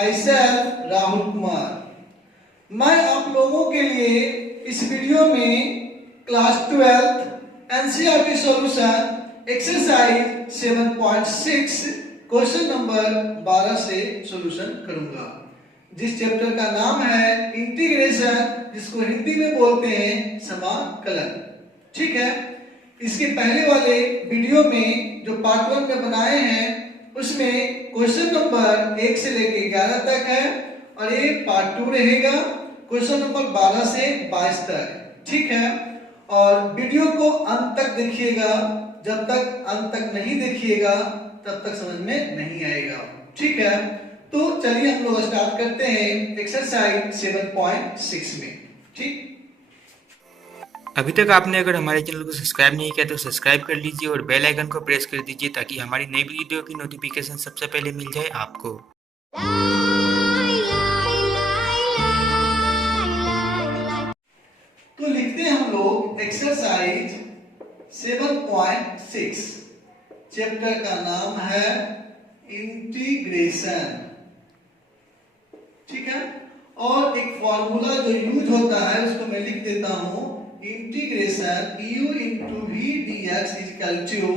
My self Rahul Kumar. मैं आप लोगों के लिए इस वीडियो में class 12 NCERT solution exercise 7.6 question number 12 से सॉल्यूशन करूंगा, जिस चैप्टर का नाम है इंटीग्रेशन, जिसको हिंदी में बोलते हैं समाकलन। ठीक है, इसके पहले वाले वीडियो में जो पार्ट 1 में बनाए हैं उसमें क्वेश्चन नंबर 1 से लेके 11 तक है और ये पार्ट 2 रहेगा क्वेश्चन नंबर 12 से 22 तक। ठीक है, और वीडियो को अंत तक देखिएगा, जब तक अंत तक नहीं देखिएगा तब तक समझ में नहीं आएगा। ठीक है, तो चलिए हम लोग स्टार्ट करते हैं एक्सरसाइज 7.6 में। ठीक, अभी तक आपने अगर हमारे चैनल को सब्सक्राइब नहीं किया तो सब्सक्राइब कर लीजिए और बेल आइकन को प्रेस कर दीजिए ताकि हमारी नई वीडियो की नोटिफिकेशन सबसे पहले मिल जाए आपको। तो लिखते हैं हम लोग एक्सरसाइज 7.6। चैप्टर का नाम है इंटीग्रेशन। ठीक है, और एक फॉर्मूला जो यूज होता है उसको मैं लिख देता हूं, integration u into v d x is equal to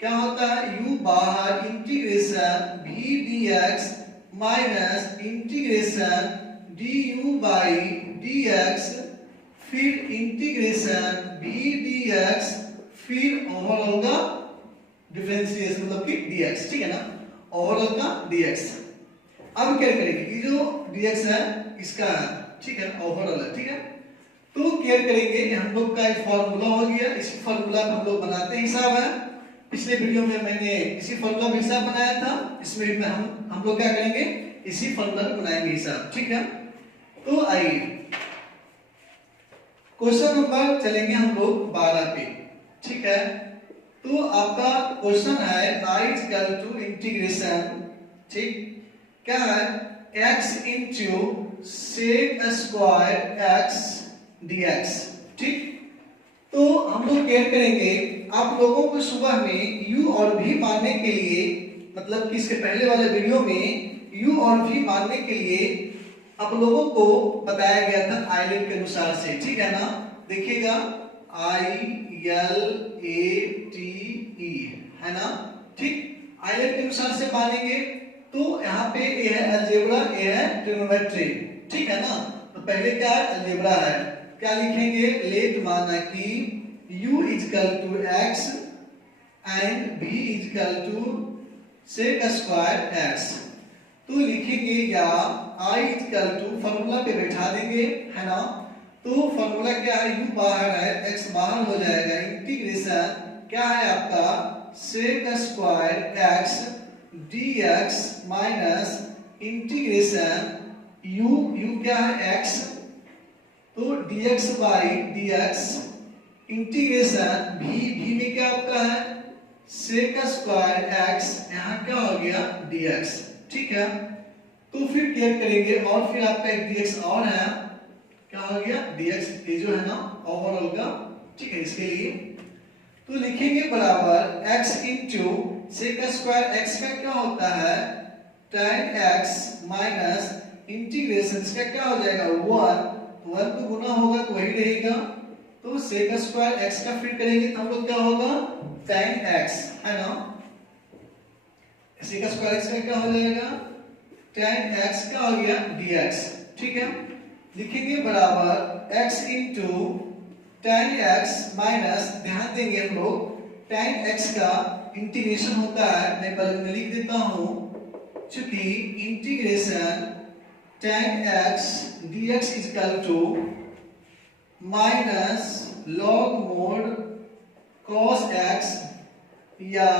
क्या होता है, u बाहर integration v d x minus integration du by d x, फिर इंटीग्रेशन v डी एक्स, फिर ओवरऑल का डिफरेंशिएशन मतलब कि dx। ठीक है ना, ओवरऑल का dx। अब क्या करेंगे, ये जो dx है इसका है, ठीक है, ओवरऑल है। ठीक है, तो क्या करेंगे, हम लोग का एक फार्मूला हो गया, इसी फार्मूला में हम लोग बनाते हैं हिसाब है। पिछले वीडियो में मैंने इसी फार्मूला में हिसाब बनाया था, इसमें भी हम लोग क्या करेंगे, इसी फार्मूला में बनाएंगे हिसाब। ठीक है, तो आइए क्वेश्चन नंबर चलेंगे हम लोग 12 पे। ठीक है, तो आपका क्वेश्चन है i इक्वल टू इंटीग्रेशन, ठीक, क्या है, x into sec square x dx। ठीक, तो हम लोग क्या करेंगे, आप लोगों को सुबह में u और v मानने के लिए, मतलब कि इसके पहले वाले वीडियो में u और v मानने के लिए आप लोगों को बताया गया था आइलेट के अनुसार से। ठीक है ना, देखिएगा ILATE है ना। ठीक, आइलेट के अनुसार से मानेंगे तो यहाँ पे ये है अलजेब्रा, ये है ट्रिग्नोमेट्री। ठीक है ना, तो पहले क्या है, अलजेब्रा है, क्या लिखेंगे, लेट माना कि u equal to x and v equal to sec square x। तो लिखेंगे या i इक्वल टू फॉर्मूला पे बैठा देंगे, है ना। तो फॉर्मूला क्या है, u बाहर है, x बाहर हो जाएगा, इंटीग्रेशन क्या है आपका sec square x dx minus integration u क्या है x, तो dx by dx integration v में क्या आपका है sec स्क्वायर x, यहाँ क्या हो गया dx। ठीक है, तो फिर क्या करेंगे, और फिर आपका एक dx और है, क्या हो गया dx, ये जो है ना ओवरऑल का। ठीक है, इसके लिए तो लिखेंगे बराबर x into sec square x का क्या होता है tan x माइनस इंटीग्रेशन इसका क्या हो जाएगा 1 तो गुना होगा तो वही रहेगा, तो sec स्क्वायर x का फिर करेंगे तो हम लोग क्या होगा tan x, है ना, sec स्क्वायर x का क्या हो जाएगा tan x का हो गया dx। ठीक है, लिखेंगे बराबर x into tan x minus, ध्यान देंगे हम लोग tan x का इंटीग्रेशन होता है, मैं बगल में लिख देता हूं, चूंकि integration tan x dx equal to minus log mod cos x या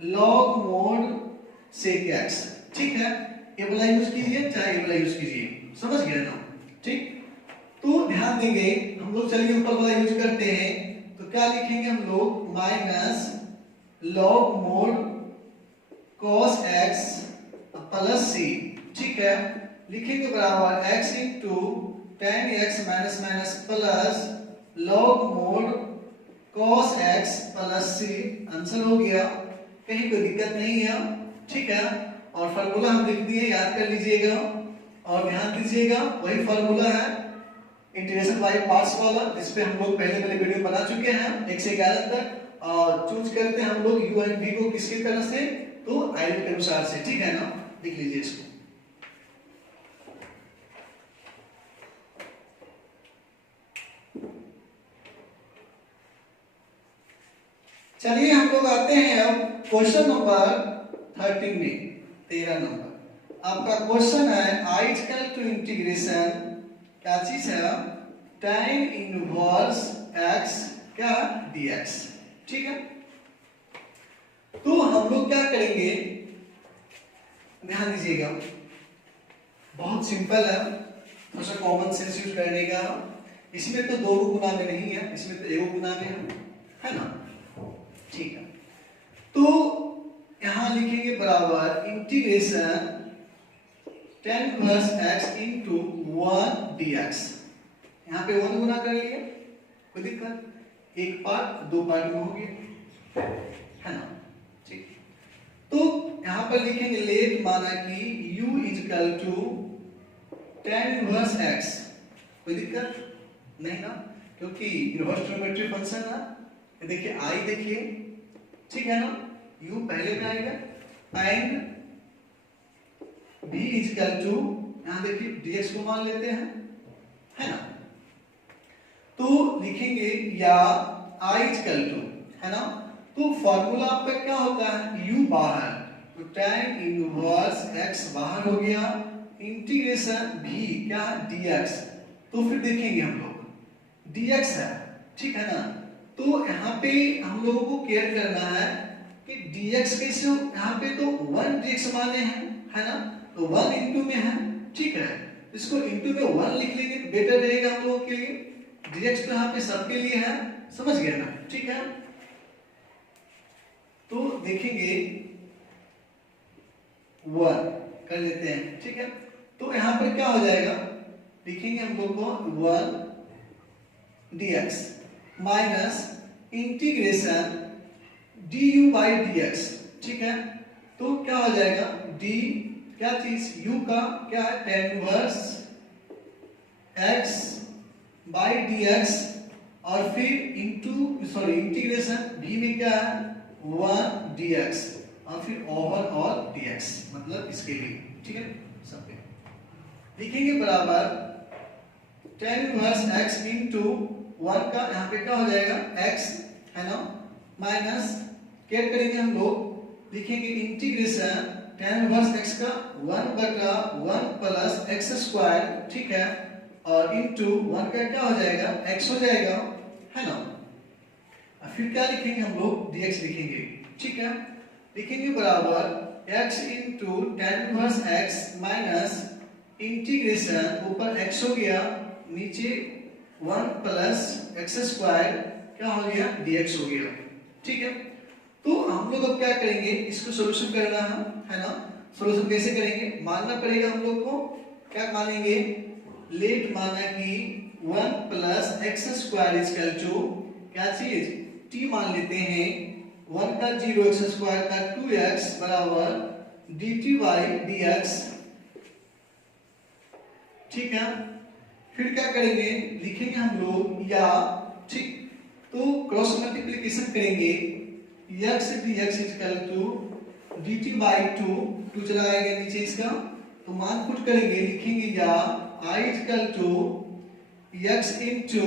log मोड sec x। ठीक है, ये वाला यूज कीजिए चाहे ये वाला यूज कीजिए, समझ गए ना। ठीक, तो ध्यान देंगे हम लोग, चलिए ऊपर वाला यूज करते हैं, तो क्या लिखेंगे हम लोग minus log mod cos x plus c। ठीक है, लिखेंगे बराबर x into tan x minus minus plus log mod cos x plus c। Answer हो गया, कहीं कोई दिक्कत नहीं है। ठीक है, और फार्मूला हम लिख दिए, याद कर लीजिएगा और ध्यान दीजिएगा। वही फार्मूला है इंटीग्रेशन बाय पार्ट्स वाला, जिस पे हम लोग पहले वीडियो बना चुके हैं 1 से 11 तक। और चूज करते हैं हम लोग u एंड v को किसकी तरह से, तो आयत के अनुसार से, ठीक है ना। लिख लीजिए इसको। चलिए हम लोग आते हैं अब क्वेश्चन नंबर 13 में, 13 नंबर। आपका क्वेश्चन है i इक्वल टू इंटीग्रेशन क्या चीज है, tan इनवर्स x क्या dx, ठीक है। तो हम लोग क्या करेंगे, ध्यान दीजिएगा, बहुत सिंपल है, थोड़ा सा कॉमन सेंस यूज करने का। इसमें तो 2 गुना में नहीं है, इसमें तो 1 गुना में है ना, ठीक है। तो यहां लिखेंगे बराबर integration tan inverse x into 1 dx। यहां पे 1 गुना कर लिए, कोई दिक्कत, एक पार्ट 2 पार्ट में हो गया, है ना, ठीक। तो यहां पर लिखेंगे लेट माना कि u equal to tan inverse x, कोई दिक्कत नहीं ना, क्योंकि इनवर्स ट्रिग्नोमेट्री फंक्शन है। देखिए i देखिए, ठीक है ना, u पहले में आएगा एंड v इक्वल टू, यहां देखिए dx को मान लेते हैं, है ना। तो लिखेंगे या i इक्वल टू, है ना, तो फॉर्मूला आपका क्या होता है, u बाहर, तो tan इनवर्स x बाहर हो गया, इंटीग्रेशन v क्या dx। तो फिर देखेंगे हम लोग dx है, ठीक है ना। तो यहाँ पे हम लोगों को केयर करना है कि dx कैसे हो, यहाँ पे तो 1 dx माने हैं, है ना, तो 1 इंटू में है, ठीक है। इसको इंटू में 1 लिख लेंगे, बेटर रहेगा हम लोगों के लिए। dx तो यहाँ पे सबके लिए है, समझ गए ना, ठीक है। तो देखेंगे 1 कर लेते हैं, ठीक है। तो यहाँ पर क्या हो जाएगा, लिखेंगे हम लोग को 1 dx minus integration du by dx, ठीक है। तो क्या हो जाएगा, d क्या चीज, u का क्या है, tan inverse x by dx, और फिर इंटीग्रेशन v में क्या है 1 dx, और फिर ओवरऑल dx, मतलब इसके लिए, ठीक है। सब पे लिखेंगे बराबर tan इनवर्स x इनटू 1 का यहाँ पे क्या हो जाएगा x, है ना, माइनस क्या करेंगे हम लोग, लिखेंगे इंटीग्रेशन tan इनवर्स x का 1 बटा 1 प्लस x स्क्वायर, ठीक है, और इनटू 1 का क्या हो जाएगा x हो जाएगा, है ना। फिर क्या लिखेंगे हम लोग, dx लिखेंगे, ठीक है। लिखेंगे बराबर x into tan inverse x minus integration, ऊपर x हो गया, नीचे 1 प्लस एक्स स्क्वायर क्या हो गया dx हो गया, ठीक है। तो हम लोग अब क्या करेंगे, इसको सॉल्यूशन करना है ना। सॉल्यूशन कैसे करेंगे, मानना पड़ेगा हम लोग को, क्या मानेंगे, लेट माना कि 1 plus x square equal to क्या चीज t मान लेते हैं, 1 का 0 एक्स स्क्वायर का 2x बराबर dt बाई dx, ठीक है। फिर क्या करेंगे, लिखेंगे हम लोग या, ठीक, तो क्रॉस मल्टीप्लिकेशन करेंगे, x dx equal to dt by 2 चला आएगा नीचे इसका, तो मान पुट करेंगे, लिखेंगे या i equal to x into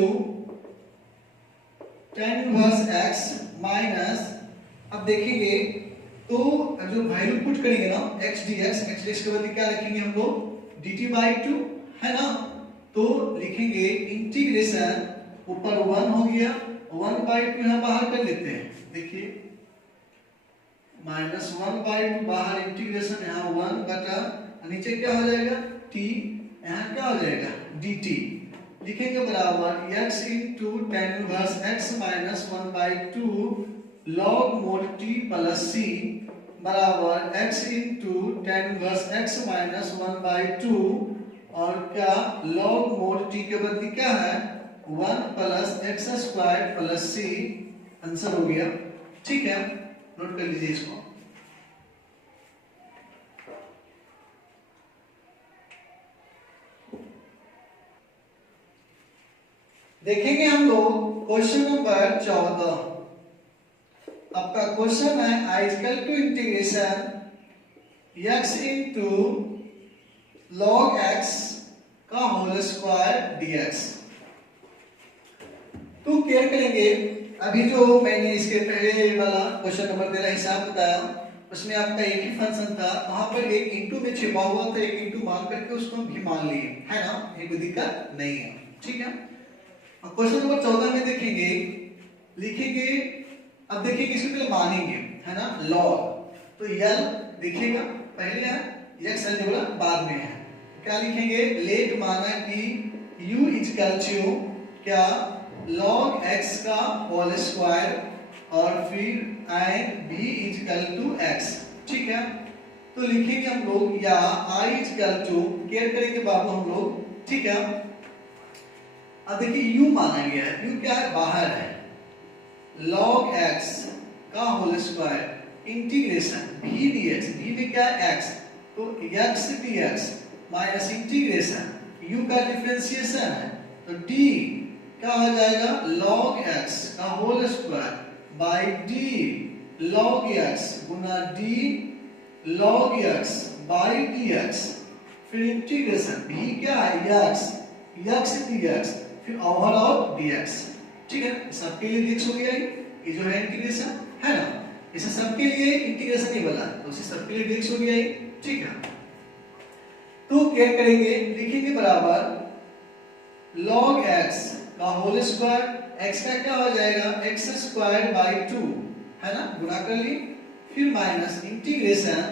tan inverse x minus, अब देखेंगे तो जो वैल्यू पुट करेंगे ना x dx के बदले क्या रखेंगे हम लोग dt बाई 2, है ना। तो लिखेंगे इंटीग्रेशन, ऊपर 1 हो गया, 1 बाई 2 यहां बाहर कर लेते हैं, देखिए माइनस 1 बाई 2 बाहर, इंटीग्रेशन यहाँ 1 बटा, नीचे क्या हो जाएगा t, यहाँ क्या हो जाएगा dt, लिखेंगे बराबर x into tan inverse x minus 1 by 2 log mod t plus c बराबर x into tan inverse x minus 1 by 2 और क्या log mod t के बदले क्या है 1 plus x square plus c, answer हो गया, ठीक है। नोट कर लीजिए इसको। देखेंगे हम लोग क्वेश्चन नंबर 14। आपका क्वेश्चन है I equal to integration x into log x का होल स्क्वायर dx। तो केयर करेंगे, अभी जो मैंने इसके पहले वाला क्वेश्चन नंबर 13 हिसाब बताया उसमें आपका एक ही फंक्शन था, वहां पर एक इंटू में छिपा हुआ था, एक इंटू मान करके उसको हम भी मान लिए, है ना, ये कोई दिक्कत नहीं है। ठीक है, अब क्वेश्चन नंबर 14 में देखेंगे, लिखेंगे, अब देखिए किसको पहले मानेंगे, है ना, लॉग, तो यल देखिएगा पहले है, x अलजेब्रा बाद में है। क्या लिखेंगे, लेट माना कि u इक्वल टू क्या log x का होल स्क्वायर और फिर and b equal to x। ठीक है, तो लिखेंगे हम लोग या i इक्वल टू, केयर करेंगे बाबू हम लोग। ठीक है, अब देखिए u माना गया है, u क्या है, बाहर है, log x का whole square integration v dx, v में क्या है x, तो x dx minus integration u का डिफरेंशिएशन है, तो d क्या हो जाएगा, log x का whole square by d log x गुना d log x by dx, फिर इंटीग्रेशन v क्या है x dx, फिर ओवरऑल dx। ठीक है, सबके लिए dx हो गया, ये जो है इंटीग्रेशन है ना, इसे सबके लिए इंटीग्रेशन ही बोला, तो इसे सबके लिए dx हो गया। ठीक है, तो क्या करेंगे, लिखेंगे बराबर log x का होल स्क्वायर, x का क्या हो जाएगा, x स्क्वायर बाय 2, है ना, गुना कर ली, फिर माइनस इंटीग्रेशन,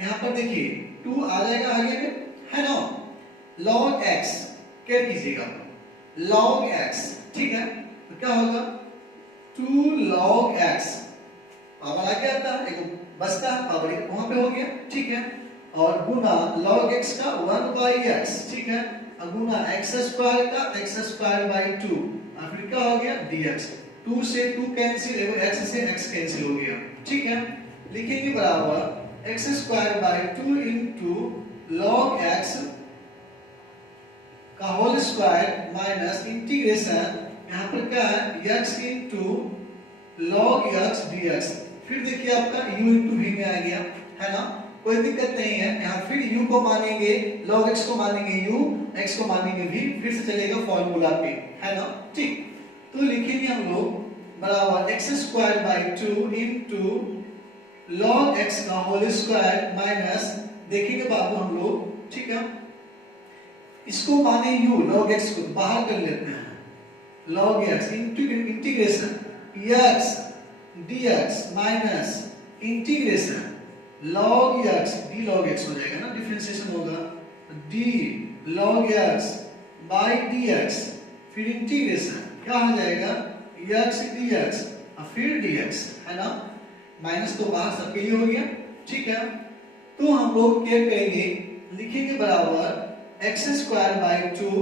यहाँ पर देखिए 2 आ जाएगा आगे में, है ना, log x क्या कीजिएगा, log x। ठीक है, तो क्या होगा 2 log x, पावर आ गया था, एक बचता है पावर, एक वहां पे हो गया। ठीक है, और गुना log x का 1 बाई x। ठीक है, गुना x स्क्वायर का x स्क्वायर बाई 2, और फिर क्या हो गया dx, 2 से 2 कैंसिल, x से x कैंसिल हो गया। ठीक है, लिखेंगे बराबर x square by 2 into log x का होल स्क्वायर माइनस इंटीग्रेशन, यहाँ पर क्या है x into log x dx, फिर देखिए आपका u इनटू v में आ गया, है ना, कोई दिक्कत नहीं है। यहाँ फिर u को मानेंगे, log x को मानेंगे u, x को मानेंगे v, फिर से चलेगा फॉर्मूला पे, है ना। ठीक, तो लिखेंगे हम लोग बराबर x square by 2 into log x का होल स्क्वायर माइनस, देखेंगे बाबू हम लोग, ठीक है, इसको माने u, log x को बाहर कर लेते हैं, log x into integration x dx minus integration log x d log x हो जाएगा ना, डिफरेंशिएशन होगा d log x by dx, फिर इंटीग्रेशन क्या हो जाएगा x dx और फिर dx, है ना, माइनस तो बाहर सबके लिए हो गया। ठीक है, तो हम लोग क्या करेंगे, लिखेंगे बराबर x square by 2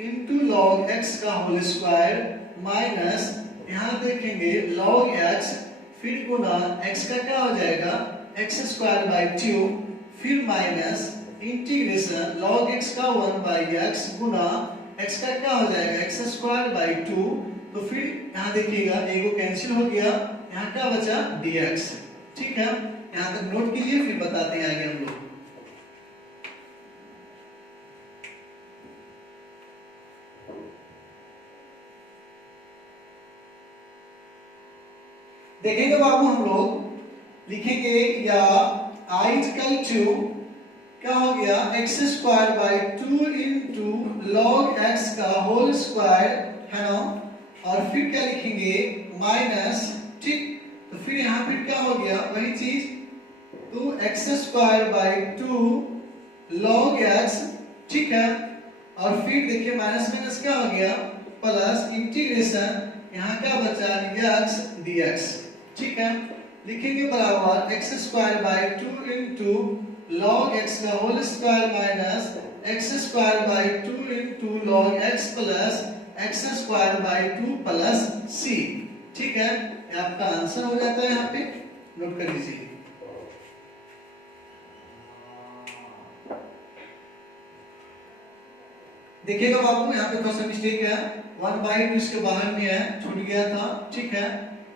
into log x का होल स्क्वायर माइनस, यहाँ देखेंगे log x, फिर गुना x का क्या हो जाएगा x स्क्वायर बाई 2, फिर माइनस इंटीग्रेशन log x का 1 बाई x गुना x का क्या हो जाएगा x स्क्वायर बाई 2, तो फिर यहाँ देखिएगा एक को कैंसिल हो गया, यहाँ क्या बचा dx। ठीक है, यहाँ तक नोट कीजिए, फिर बताते हैं आगे हम लोग। देखेंगे बाबू हम लोग, लिखेंगे या i इक्वल टू क्या हो गया x square by 2 into log x का होल स्क्वायर, है ना, और फिर क्या लिखेंगे माइनस। ठीक, तो फिर यहाँ फिर क्या हो गया वही चीज, तो x square by 2 log x। ठीक है, और फिर देखिए माइनस माइनस क्या हो गया प्लस इंटीग्रेशन, यहाँ क्या बचा x dx। ठीक है, लिखेंगे बराबर x square by 2 into log x का whole square minus x square by 2 into log x plus x square by 2 plus c। ठीक है, आपका आंसर हो जाता है, यहाँ पे नोट कर लीजिए। देखिएगा बाबू यहाँ पे थोड़ा सा मिस्टेक है, 1/2 इसके बाहर में है, छूट गया था, ठीक है,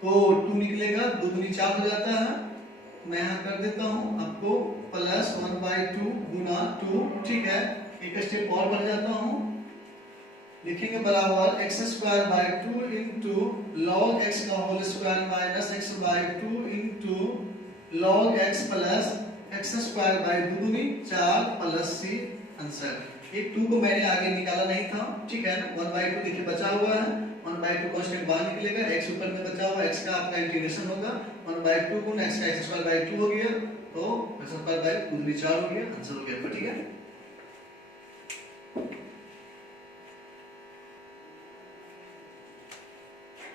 तो 2 निकलेगा, 2 दूनी 4 हो जाता है। मैं यहाँ कर देता हूँ आपको प्लस 1/2 गुना 2, ठीक है, एक स्टेप और बढ़ जाता हूँ, लिखेंगे बराबर x² 2 इंटू लॉग x का whole square minus x/2 into log x plus x² 2 दूनी 4 प्लस c आंसर। एक 2 को मैंने आगे निकाला नहीं था, ठीक है ना, 1/2 देखिए बचा हुआ है, 1/2 कांस्टेंट बाहर निकलेगा, x ऊपर में बचा हुआ, x का आपका इंटीग्रेशन होगा, 1/2 गुण x का x² 2 हो गया, तो x² 2 दूनी 4 हो गया, आंसर हो गया, ठीक है।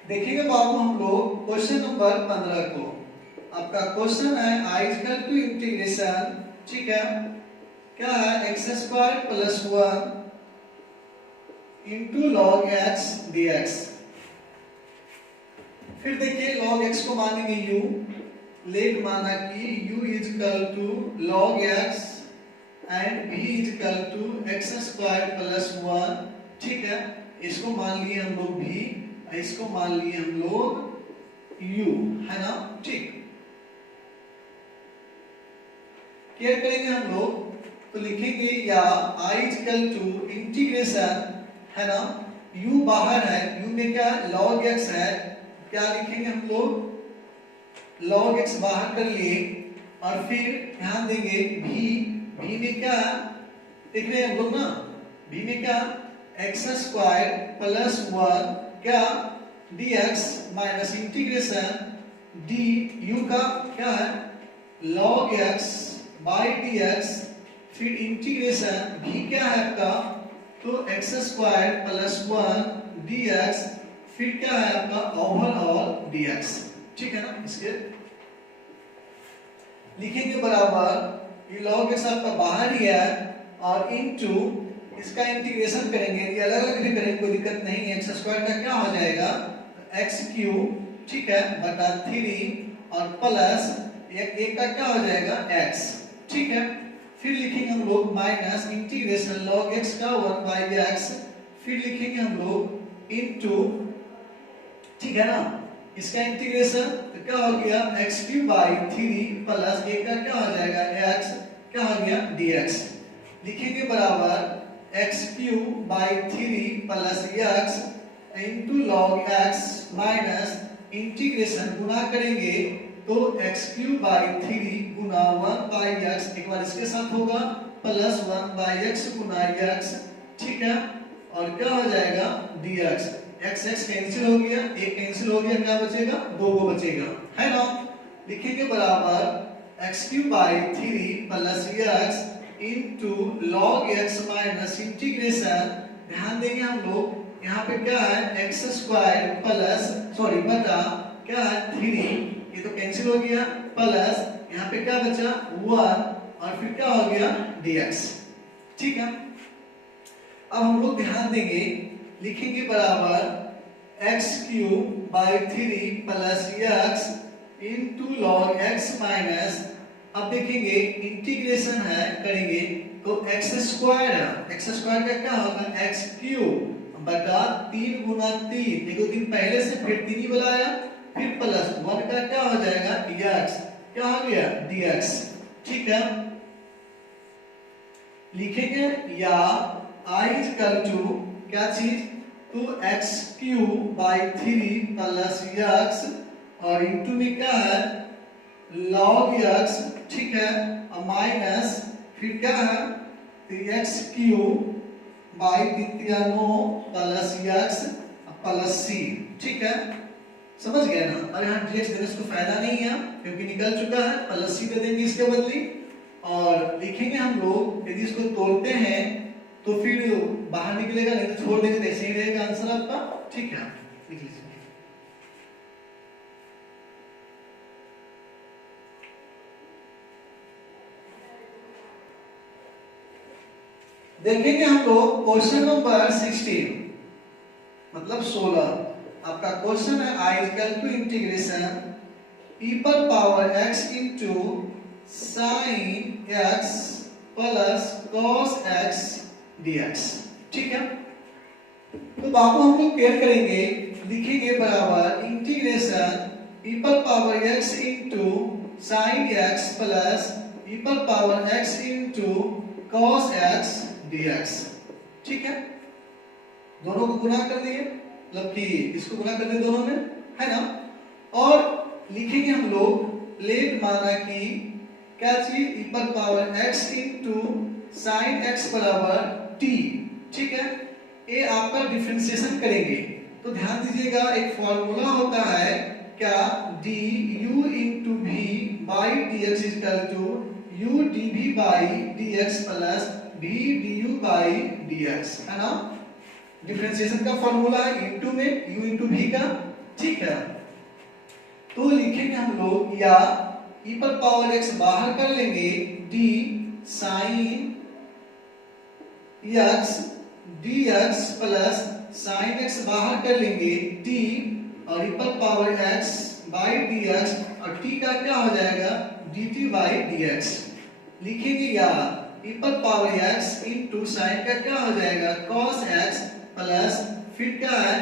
देखिएगा बाबू हम लोग क्वेश्चन नंबर 15 को, आपका क्वेश्चन है i इक्वल टू इंटीग्रेशन, ठीक है, क्या है x² plus 1 into log x dx। फिर देखिए log x को मानेंगे u, लेट माना कि u is equal to log x and v is equal to x² plus 1, ठीक है, इसको मान लिए हम लोग v, इसको मान लिए हम लोग u, है ना, ठीक। क्या करेंगे हम लोग, तो लिखेंगे या i इक्वल टू इंटीग्रेशन, है ना, u बाहर है, u में क्या log x है, क्या लिखेंगे हम लोग log x बाहर कर लिए, और फिर ध्यान देंगे v में क्या है, देख रहे हैं लोग ना, v में क्या x² प्लस 1 क्या dx माइनस इंटीग्रेशन du का क्या है log x बाई dx, फिर इंटीग्रेशन v क्या है आपका, तो x² प्लस 1 dx, फिर क्या है आपका ओवरऑल dx, ठीक है ना। इसके लिखेंगे बराबर ये log x आपका बाहर ही है, और इनटू इसका इंटीग्रेशन करेंगे, ये अलग अलग भी करेंगे, कोई दिक्कत नहीं है, x² का क्या हो जाएगा x3, ठीक है, बटा 3 और प्लस एक का क्या हो जाएगा x, ठीक है। फिर लिखेंगे हम लोग माइनस इंटीग्रेशन log x का 1/x, फिर लिखेंगे हम लोग इनटू, ठीक है ना, इसका इंटीग्रेशन तो क्या हो गया x³ 3 प्लस एक का क्या हो जाएगा x, क्या हो गया dx। लिखेंगे बराबर x³ 3 plus x into log x minus integration, गुना करेंगे तो x³ 3 गुना 1/x, एक बार इसके साथ होगा, प्लस 1/x गुना x, ठीक है, और क्या हो जाएगा dx, x x कैंसिल हो गया, एक कैंसिल हो गया, क्या बचेगा 2 को बचेगा, है ना। लिखेंगे बराबर x³ 3 plus x into log x minus integration, ध्यान देंगे हम लोग यहाँ पे क्या है x² प्लस सॉरी बटा क्या है 3, ये तो कैंसिल हो गया, प्लस यहाँ पे क्या बचा 1 और फिर क्या हो गया dx, ठीक है। अब हम लोग ध्यान देंगे, लिखेंगे बराबर x³ 3 plus x into log x minus, अब देखेंगे इंटीग्रेशन है करेंगे तो x² है, x² का क्या होगा x³ बटा 3 गुना 3, एक दो दिन पहले से फिर 3 ही बुलाया, फिर प्लस 1 का क्या हो जाएगा dx, क्या हो गया dx, ठीक है। लिखेंगे या i इक्वल टू क्या चीज, तो x³ 3 प्लस x और इंटू में क्या है log x, ठीक है, माइनस फिर क्या है x³ 9 plus x plus c, ठीक है, समझ गए ना। और यहाँ dx देने से कोई फायदा नहीं है क्योंकि निकल चुका है, प्लस c दे देंगे इसके बदले, और लिखेंगे हम लोग यदि इसको तोड़ते हैं तो फिर बाहर निकलेगा, नहीं तो छोड़ देंगे तो ऐसे ही रहेगा आंसर आपका, ठीक है, लिख लीजिए। देखेंगे हम लोग क्वेश्चन नंबर 16 मतलब 16, आपका क्वेश्चन है i equal to integration e पर power x into sine x plus cos x dx, ठीक है। तो बाबू हम लोग केयर करेंगे, लिखेंगे बराबर इंटीग्रेशन e पर power x into sine x plus e पर power x into cos x dx। ठीक है, दोनों को गुना कर दिए, मतलब कि इसको गुना कर दिए दोनों में, है ना। और लिखेंगे हम लोग लेट माना कि क्या चीज e पर power x into sine x बराबर t। ठीक है, ये आपका डिफरेंशिएशन करेंगे तो ध्यान दीजिएगा एक फॉर्मूला होता है क्या, du into v by dx equal to u dv by dx plus v du by dx, है ना। डिफरेंशिएशन का फॉर्मूला है इंटू में u इंटू v का। ठीक है, तो लिखेंगे हम लोग या e पर पावर x बाहर कर लेंगे d sine x dx plus sin x बाहर कर लेंगे t और e पर पावर x बाई dx और t का क्या हो जाएगा dt बाई dx। लिखेंगे या e पर पावर x इंटू साइन का क्या हो जाएगा cos x प्लस फिर क्या है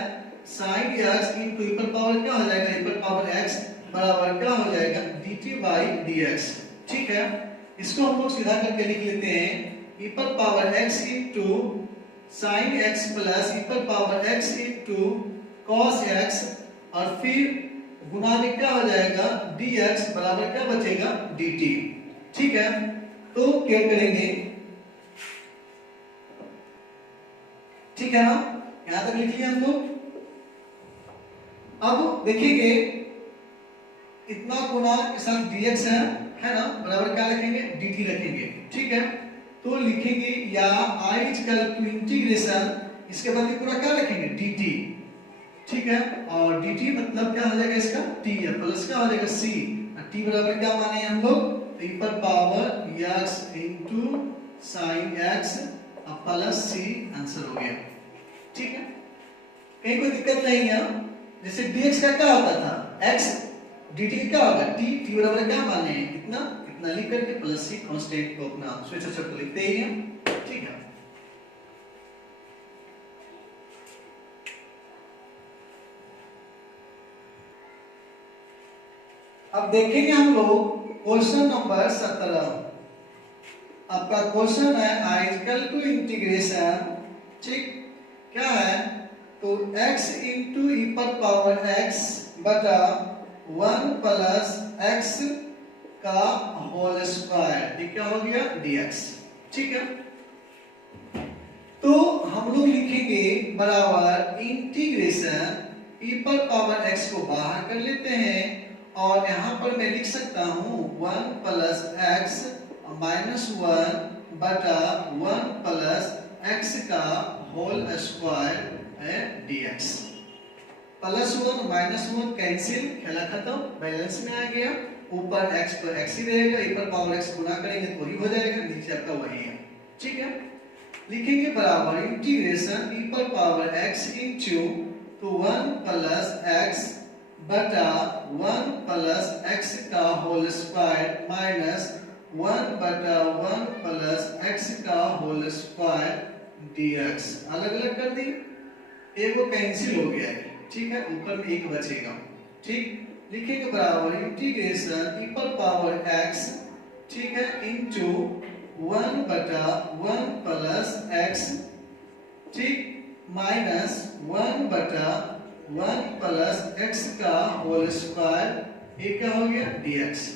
sin x इंटू e पर पावर क्या हो जाएगा e पर पावर x बराबर क्या हो जाएगा dt बाई dx। ठीक है, इसको हम लोग सीधा करके लिख लेते हैं e पर power x into sine x plus e पर power x into cos x और फिर गुना में क्या हो जाएगा dx बराबर क्या बचेगा dt। ठीक है, तो क्या करेंगे, ठीक है ना, यहां तक लिख लिया हम लोग। अब देखेंगे इतना गुना के साथ dx है ना, बराबर क्या रखेंगे dt रखेंगे। ठीक है, तो लिखेंगे या i इक्वल टू इंटीग्रेशन, इसके बाद पूरा क्या रखेंगे dt। ठीक है, और dt मतलब क्या हो जाएगा इसका t है प्लस क्या हो जाएगा c, t बराबर क्या माने हम लोग e पर power x into sine x plus c, answer हो गया। ठीक है, कहीं कोई दिक्कत नहीं है। जैसे dx का क्या होता था x, dt का क्या होगा t बराबर क्या माने इतना इतना लिख करके प्लस सी कांस्टेंट को अपना स्विच तो लिखते ही हैं। ठीक है, अब देखेंगे हम लोग क्वेश्चन नंबर 17। आपका क्वेश्चन है i इक्वल टू इंटीग्रेशन, ठीक क्या है तो x इंटू e पर पावर x बटा 1 प्लस x का होल स्क्वायर, ये क्या हो गया dx। ठीक है, तो हम लोग लिखेंगे बराबर इंटीग्रेशन e पर पावर x को बाहर कर लेते हैं और यहां पर मैं लिख सकता हूं 1 प्लस x माइनस 1 बटा 1 प्लस x का होल स्क्वायर है dx। प्लस 1 माइनस 1 कैंसिल, खेला खत्म, बैलेंस में आ गया। ऊपर x पर x ही रहेगा, e पर पावर x गुना करेंगे तो वही हो जाएगा, नीचे आपका वही है। ठीक है, लिखेंगे बराबर इंटीग्रेशन e पर पावर x इंटू तो 1 प्लस x बटा 1 प्लस x का होल स्क्वायर माइनस 1 बटा 1 प्लस x का होल स्क्वायर dx। अलग अलग कर दी, एक वो कैंसिल हो गया है। ठीक है, ऊपर में एक बचेगा। ठीक, लिखेंगे बराबर इंटीग्रेशन e पर पावर x, ठीक है, इंटू 1 बटा 1 प्लस x, ठीक, माइनस 1 बटा 1 प्लस x का होल स्क्वायर, ये क्या हो गया dx।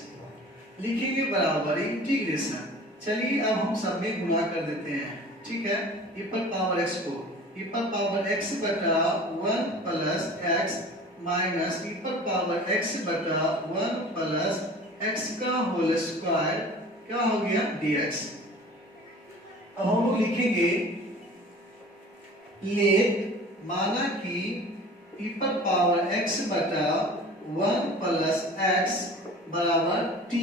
लिखेंगे बराबर इंटीग्रेशन, चलिए अब हम सब में गुना कर देते हैं। ठीक है, e पर पावर x को e पर पावर x बटा 1 प्लस x माइनस e पर पावर x बटा 1 प्लस x का होल स्क्वायर क्या हो गया dx। अब हम लोग लिखेंगे लेट माना कि e पर पावर x बटा 1 प्लस x बराबर t,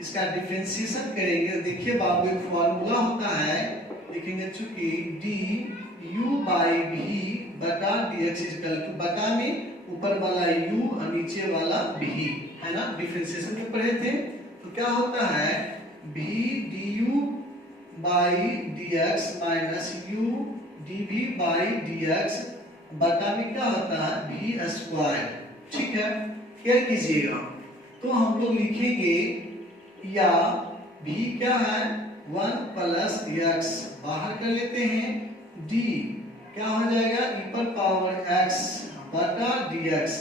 इसका डिफरेंशिएशन करेंगे। देखिए बाबू एक फॉर्मूला होता है, लिखेंगे चूंकि du बाई v बटा dx इक्वल टू बटा में ऊपर वाला u और नीचे वाला v, है ना, डिफरेंशिएशन में पढ़े थे। तो क्या होता है v du by dx minus u dv by dx बटा में क्या होता है v स्क्वायर। ठीक है, क्या कीजिएगा तो हम लोग लिखेंगे या v क्या है 1 प्लस x बाहर कर लेते हैं, d क्या हो जाएगा e पर पावर x बटा dx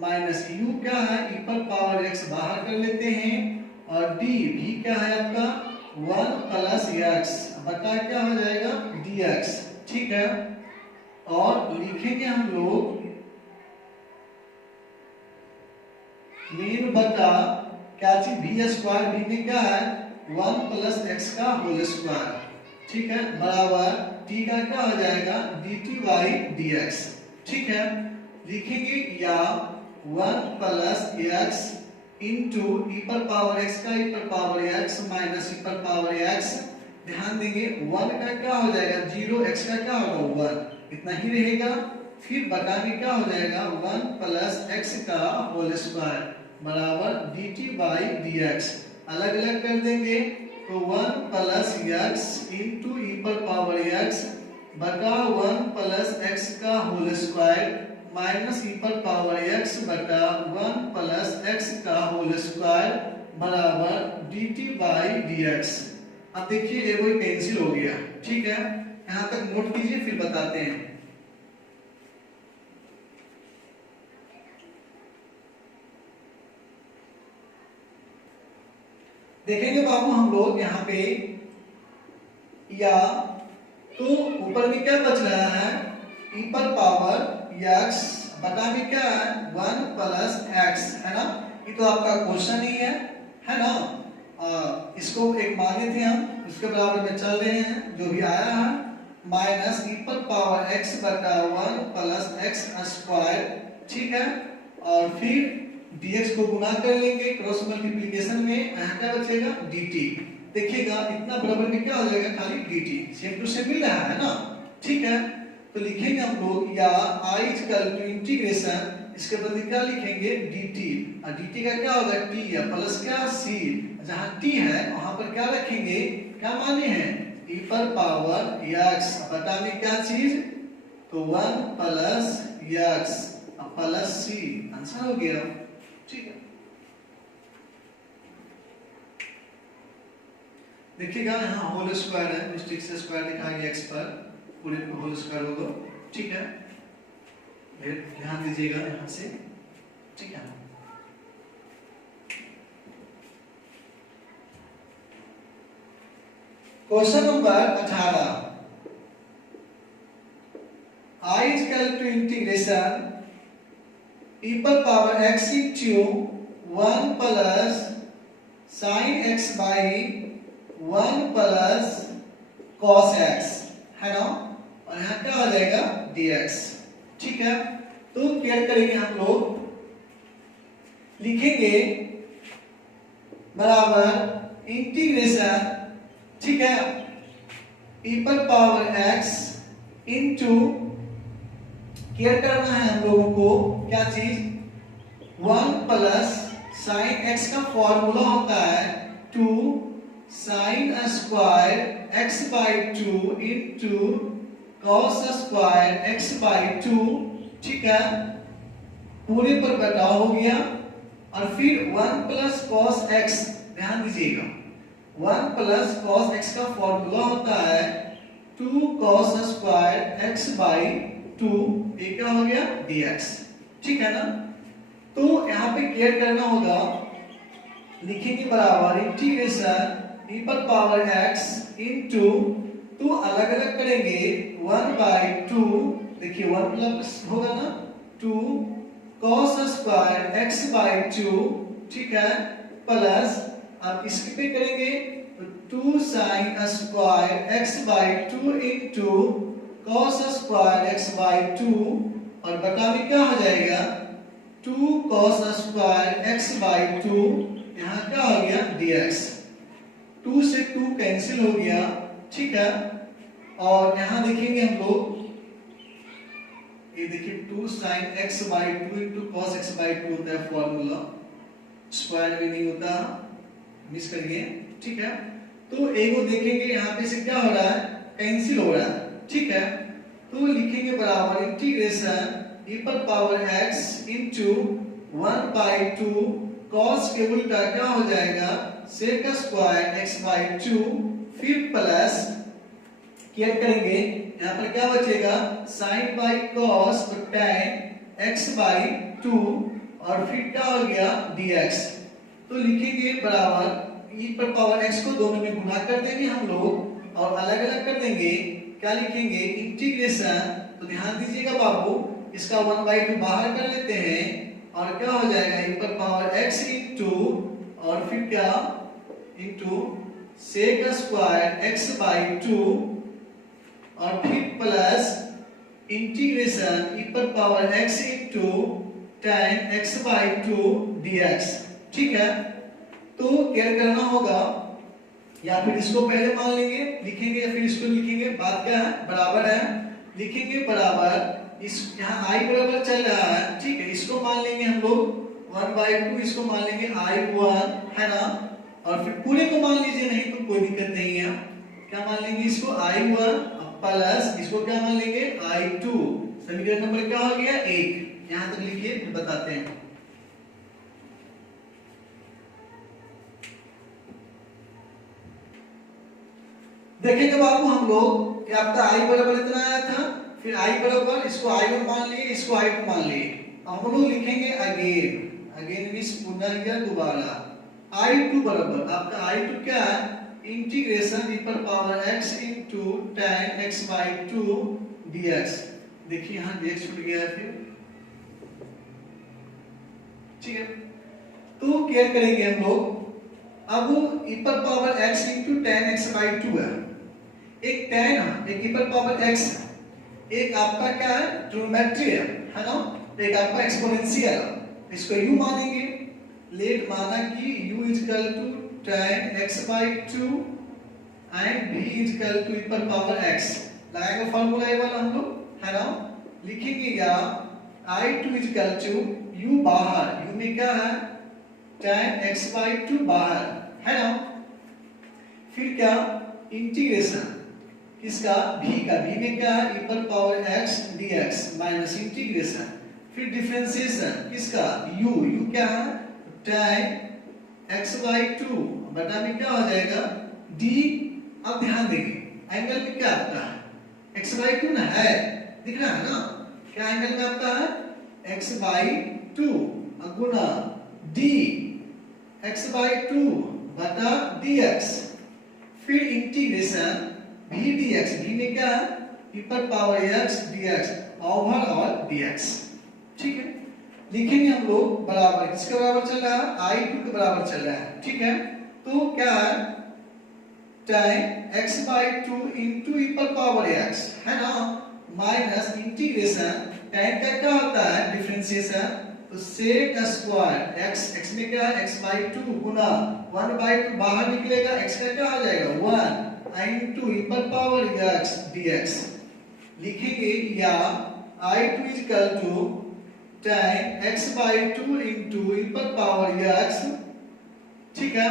माइनस u क्या है e पर पावर x बाहर कर लेते हैं और d v क्या है आपका 1 प्लस x बटा क्या हो जाएगा dx। ठीक है, और लिखेंगे हम लोग मीन बटा क्या चीज v स्क्वायर, v में क्या है 1 प्लस x का होल स्क्वायर। ठीक है, बराबर t का क्या हो जाएगा dt बाई dx। ठीक है, लिखेंगे या 1 प्लस x इंटू e पर पावर x का e पर पावर x माइनस e पर पावर x। ध्यान देंगे 1 का क्या हो जाएगा 0, x का क्या होगा 1, इतना ही रहेगा। फिर बटा में क्या हो जाएगा 1 प्लस x का होल स्क्वायर बराबर dt बाई dx। अलग अलग कर देंगे तो 1 प्लस x इंटू e पर पावर x बटा 1 प्लस x का होल स्क्वायर माइनस e पर पावर x बटा 1 प्लस x का होल स्क्वायर बराबर dt बाई dx। अब देखिए ये कोई कैंसिल हो गया। ठीक है, यहाँ तक नोट कीजिए फिर बताते हैं। देखेंगे बाबू हम लोग यहाँ पे या तो ऊपर में क्या बच रहा है e पर पावर x बटा में क्या है 1 प्लस x है ना, ये तो आपका क्वेश्चन ही है ना। इसको एक माने थे हम, उसके बराबर में चल रहे हैं जो भी आया है माइनस e पर पावर x बटा 1 प्लस x स्क्वायर। ठीक है, और फिर dx को गुना कर लेंगे क्रॉस मल्टीप्लिकेशन में, यहाँ क्या बचेगा dt। देखिएगा इतना बराबर में क्या हो जाएगा खाली dt, सेम टू सेम मिल रहा है ना। ठीक है, तो लिखेंगे हम लोग या i इक्वल टू इंटीग्रेशन, इसके बदले क्या लिखेंगे dt, और dt का क्या होगा t है प्लस क्या c, जहां t है वहां पर क्या रखेंगे क्या माने हैं e पर पावर x बटा में क्या चीज तो 1 plus x plus c, answer हो गया। ठीक है, देखिएगा यहाँ होल स्क्वायर है, मिस्टेक से स्क्वायर लिखा है x पर, पूरे पे होल स्क्वायर होगा। ठीक है, ध्यान दीजिएगा यहाँ से। ठीक है, question number 18 i equal to integration e पर power x into 1 plus sin x by 1 plus cos x है ना, और यहाँ क्या हो जाएगा dx। ठीक है, तो क्या करेंगे हम लोग लिखेंगे बराबर इंटीग्रेशन। ठीक है, e पर पावर x इंटू क्या करना है हम लोगों को क्या चीज 1 प्लस साइन x का फॉर्मूला होता है 2 sine square x by 2 into cos square x by 2। ठीक है, पूरे पर बटा हो गया और फिर 1 प्लस कॉस x, ध्यान दीजिएगा 1 प्लस कॉस x का फॉर्मूला होता है 2 कॉस स्क्वायर x बाई 2, ये क्या हो गया dx। ठीक है ना, तो यहाँ पे क्या करना होगा लिखेंगे बराबर इंटीग्रेशन e पर पावर x इंटू, तो अलग अलग करेंगे 1 बाई 2, देखिए 1 प्लस होगा ना 2 cos स्क्वायर x बाई 2। ठीक है, प्लस अब इसके पे करेंगे तो 2 sin square x by 2 into cos square x by 2, और बटा में क्या हो जाएगा 2 cos स्क्वायर x बाई 2, यहाँ क्या हो गया dx। 2 से 2 कैंसिल हो गया। ठीक है, और यहाँ देखेंगे हम लोग ये देखिए 2 sin x by 2 into cos x by 2 होता है फॉर्मूला, स्क्वायर में नहीं होता, मिस करिए। ठीक है, तो एक वो देखेंगे यहाँ पे से क्या हो रहा है कैंसिल हो रहा है। ठीक है, तो लिखेंगे बराबर इंटीग्रेशन e पर पावर x इंटू 1/2 cos के उल्टा क्या हो जाएगा sec स्क्वायर x/2, फिर प्लस क्या करेंगे यहाँ पर क्या बचेगा sin बाई cos और tan x/2 और फिर क्या हो गया dx। तो लिखेंगे बराबर e पर पावर x को दोनों में गुना कर देंगे हम लोग और अलग अलग कर देंगे। क्या लिखेंगे इंटीग्रेशन, तो ध्यान दीजिएगा बाबू, इसका 1/2 बाहर कर लेते हैं और क्या हो जाएगा e पर पावर x इंटू और फिर क्या इंटू sec स्क्वायर x/2 और फिर प्लस इंटीग्रेशन e पर power x into tan x/2 dx। ठीक है, तो क्या करना होगा, या फिर इसको पहले मान लेंगे लिखेंगे या फिर इसको लिखेंगे, बात क्या है बराबर है, लिखेंगे बराबर इस यहाँ i बराबर चल रहा है, ठीक है, इसको मान लेंगे हम लोग 1/2, इसको मान लेंगे i1 है ना, और फिर पूरे को मान लीजिए, नहीं तो कोई दिक्कत नहीं है, क्या मान लेंगे इसको i1 प्लस इसको क्या मान लेंगे i2। समीकरण नंबर क्या हो गया 1, यहां तक लिखिए फिर बताते हैं। देखेंगे बाबू हम लोग कि आपका i बराबर इतना आया था, फिर i बराबर इसको i1 मान लिए, इसको i2 मान लिए, हम लोग लिखेंगे अगेन मींस पुनः या दोबारा i2 बराबर आपका i2 क्या है इंटीग्रेशन e पर power x into tan x/2 dx। देखिए यहाँ dx छूट गया है फिर, ठीक है, तो क्या करेंगे हम लोग, अब e पर power x into tan x/2 है, एक tan है, एक e पर पावर x है, एक आपका क्या है ट्रिग्नोमेट्री है ना, एक आपका एक्सपोनेंशियल है, इसको u मानेंगे, लेट माना कि u is equal to tan x/2 and v is equal to e पर पावर x, लगाएंगे फार्मूला ये वाला हम लोग है ना, लिखेंगे या i2 is equal to u बाहर, u में क्या है tan x/2 बाहर है ना, फिर क्या इंटीग्रेशन किसका v का, v में क्या है e पर power x dx minus integration, फिर डिफरेंशिएशन किसका u क्या है tan x/2 बटा में क्या हो जाएगा d। अब ध्यान देंगे एंगल में क्या आपका है x/2 ना है, दिख रहा है ना, क्या एंगल में आपका है x/2 गुना d x/2 बटा dx, फिर इंटीग्रेशन v dx, v में क्या है e पर power x dx over all dx। ठीक है, लिखेंगे हम लोग बराबर किसके बराबर चल रहा है i2 के बराबर चल रहा है, ठीक है, तो क्या है tan x/2 इंटू e पर पावर x है ना, माइनस इंटीग्रेशन tan का क्या होता है डिफरेंशिएशन, तो sec स्क्वायर x में क्या है x/2 गुना 1/2 बाहर निकलेगा, x का क्या हो जाएगा 1 इंटू e पर पावर x dx। लिखेंगे या i2 is equal to tan x/2 into e पर पावर x, ठीक है,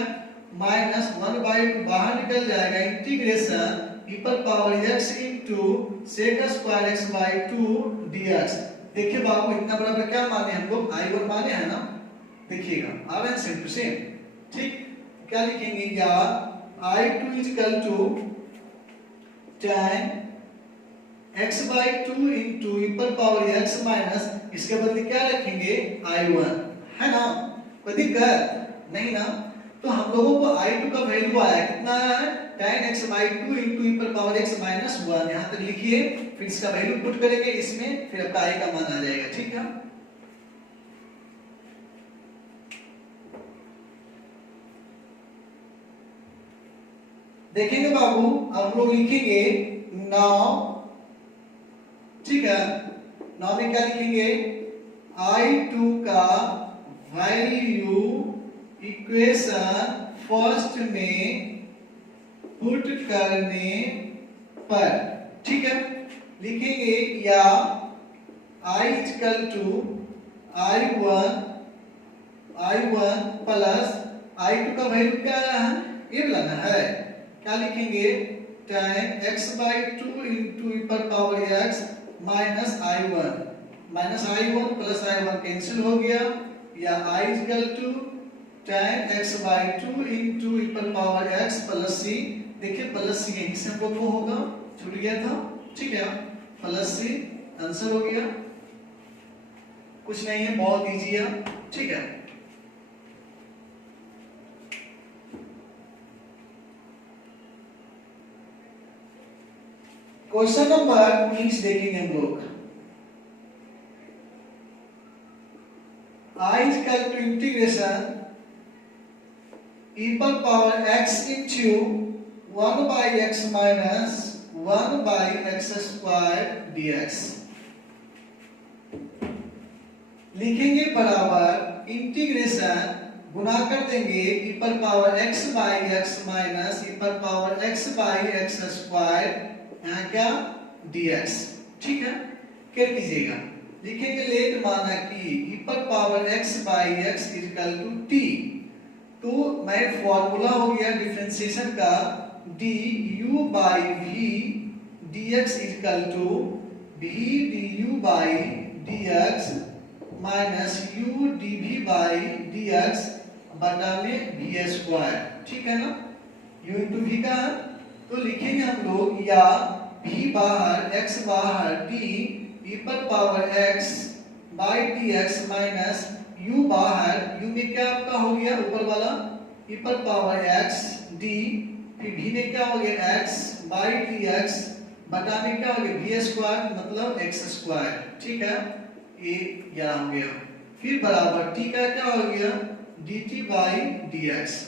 माइनस 1/2 बाहर निकल जाएगा, इंटीग्रेशन e पर power x into sec square x/2 dx। देखिए बाबू इतना बराबर क्या माने हम लोग i1 माने है ना, देखिएगा आ रहा है सेम टू सेम, ठीक, क्या लिखेंगे या i2 is equal to tan x/2 into e पर पावर x माइनस इसके बदले क्या रखेंगे i1 है ना, कोई दिक्कत नहीं ना, तो हम लोगों को i2 का वैल्यू आया कितना आया है tan x/2 इंटू e पर पावर x माइनस 1, यहां तक लिखिए, फिर इसका वैल्यू पुट करेंगे इसमें, फिर आपका i का मान आ जाएगा, ठीक है। देखेंगे बाबू अब हम लोग लिखेंगे 9, ठीक है, 9 में क्या लिखेंगे i2 का वैल्यू इक्वेशन फर्स्ट में पुट करने पर, ठीक है, लिखेंगे या i equal to i1 plus i2 का वैल्यू क्या है ये लगाना है, क्या लिखेंगे tan x/2 into e पर power x minus i1 plus i1 cancel हो गया, या i equal to tan x/2 into e पर पावर x प्लस c। देखिए प्लस c यहीं से हम लोग को होगा, छूट गया था, ठीक है, प्लस c आंसर हो गया। कुछ नहीं है, बहुत इजी है, ठीक है। क्वेश्चन नंबर 19 देखेंगे हम लोग। I is equal to integration e पर power x into 1 by x minus 1 by x square dx। लिखेंगे बराबर इंटीग्रेशन, गुना कर देंगे e पर power x by x minus e पर power x by x square, यहाँ क्या dx, ठीक है। क्या कीजिएगा, लिखेंगे लेट माना कि e पर power x by x equal to t। तो मैं फॉर्मूला हो गया डिफरेंशिएशन का du by v dx equal to v du by dx minus u dv by dx बटा में v स्क्वायर, ठीक है ना। u इंटू v का, तो लिखेंगे हम लोग या v बाहर x बाहर t e पर power x by dx minus u बाहर, u में क्या आपका हो गया ऊपर वाला e पर पावर x d, फिर v में क्या हो गया x by dx बटा में क्या हो गया v स्क्वायर मतलब x स्क्वायर, ठीक है, ये क्या हो गया। फिर बराबर t का क्या हो गया dt by dx।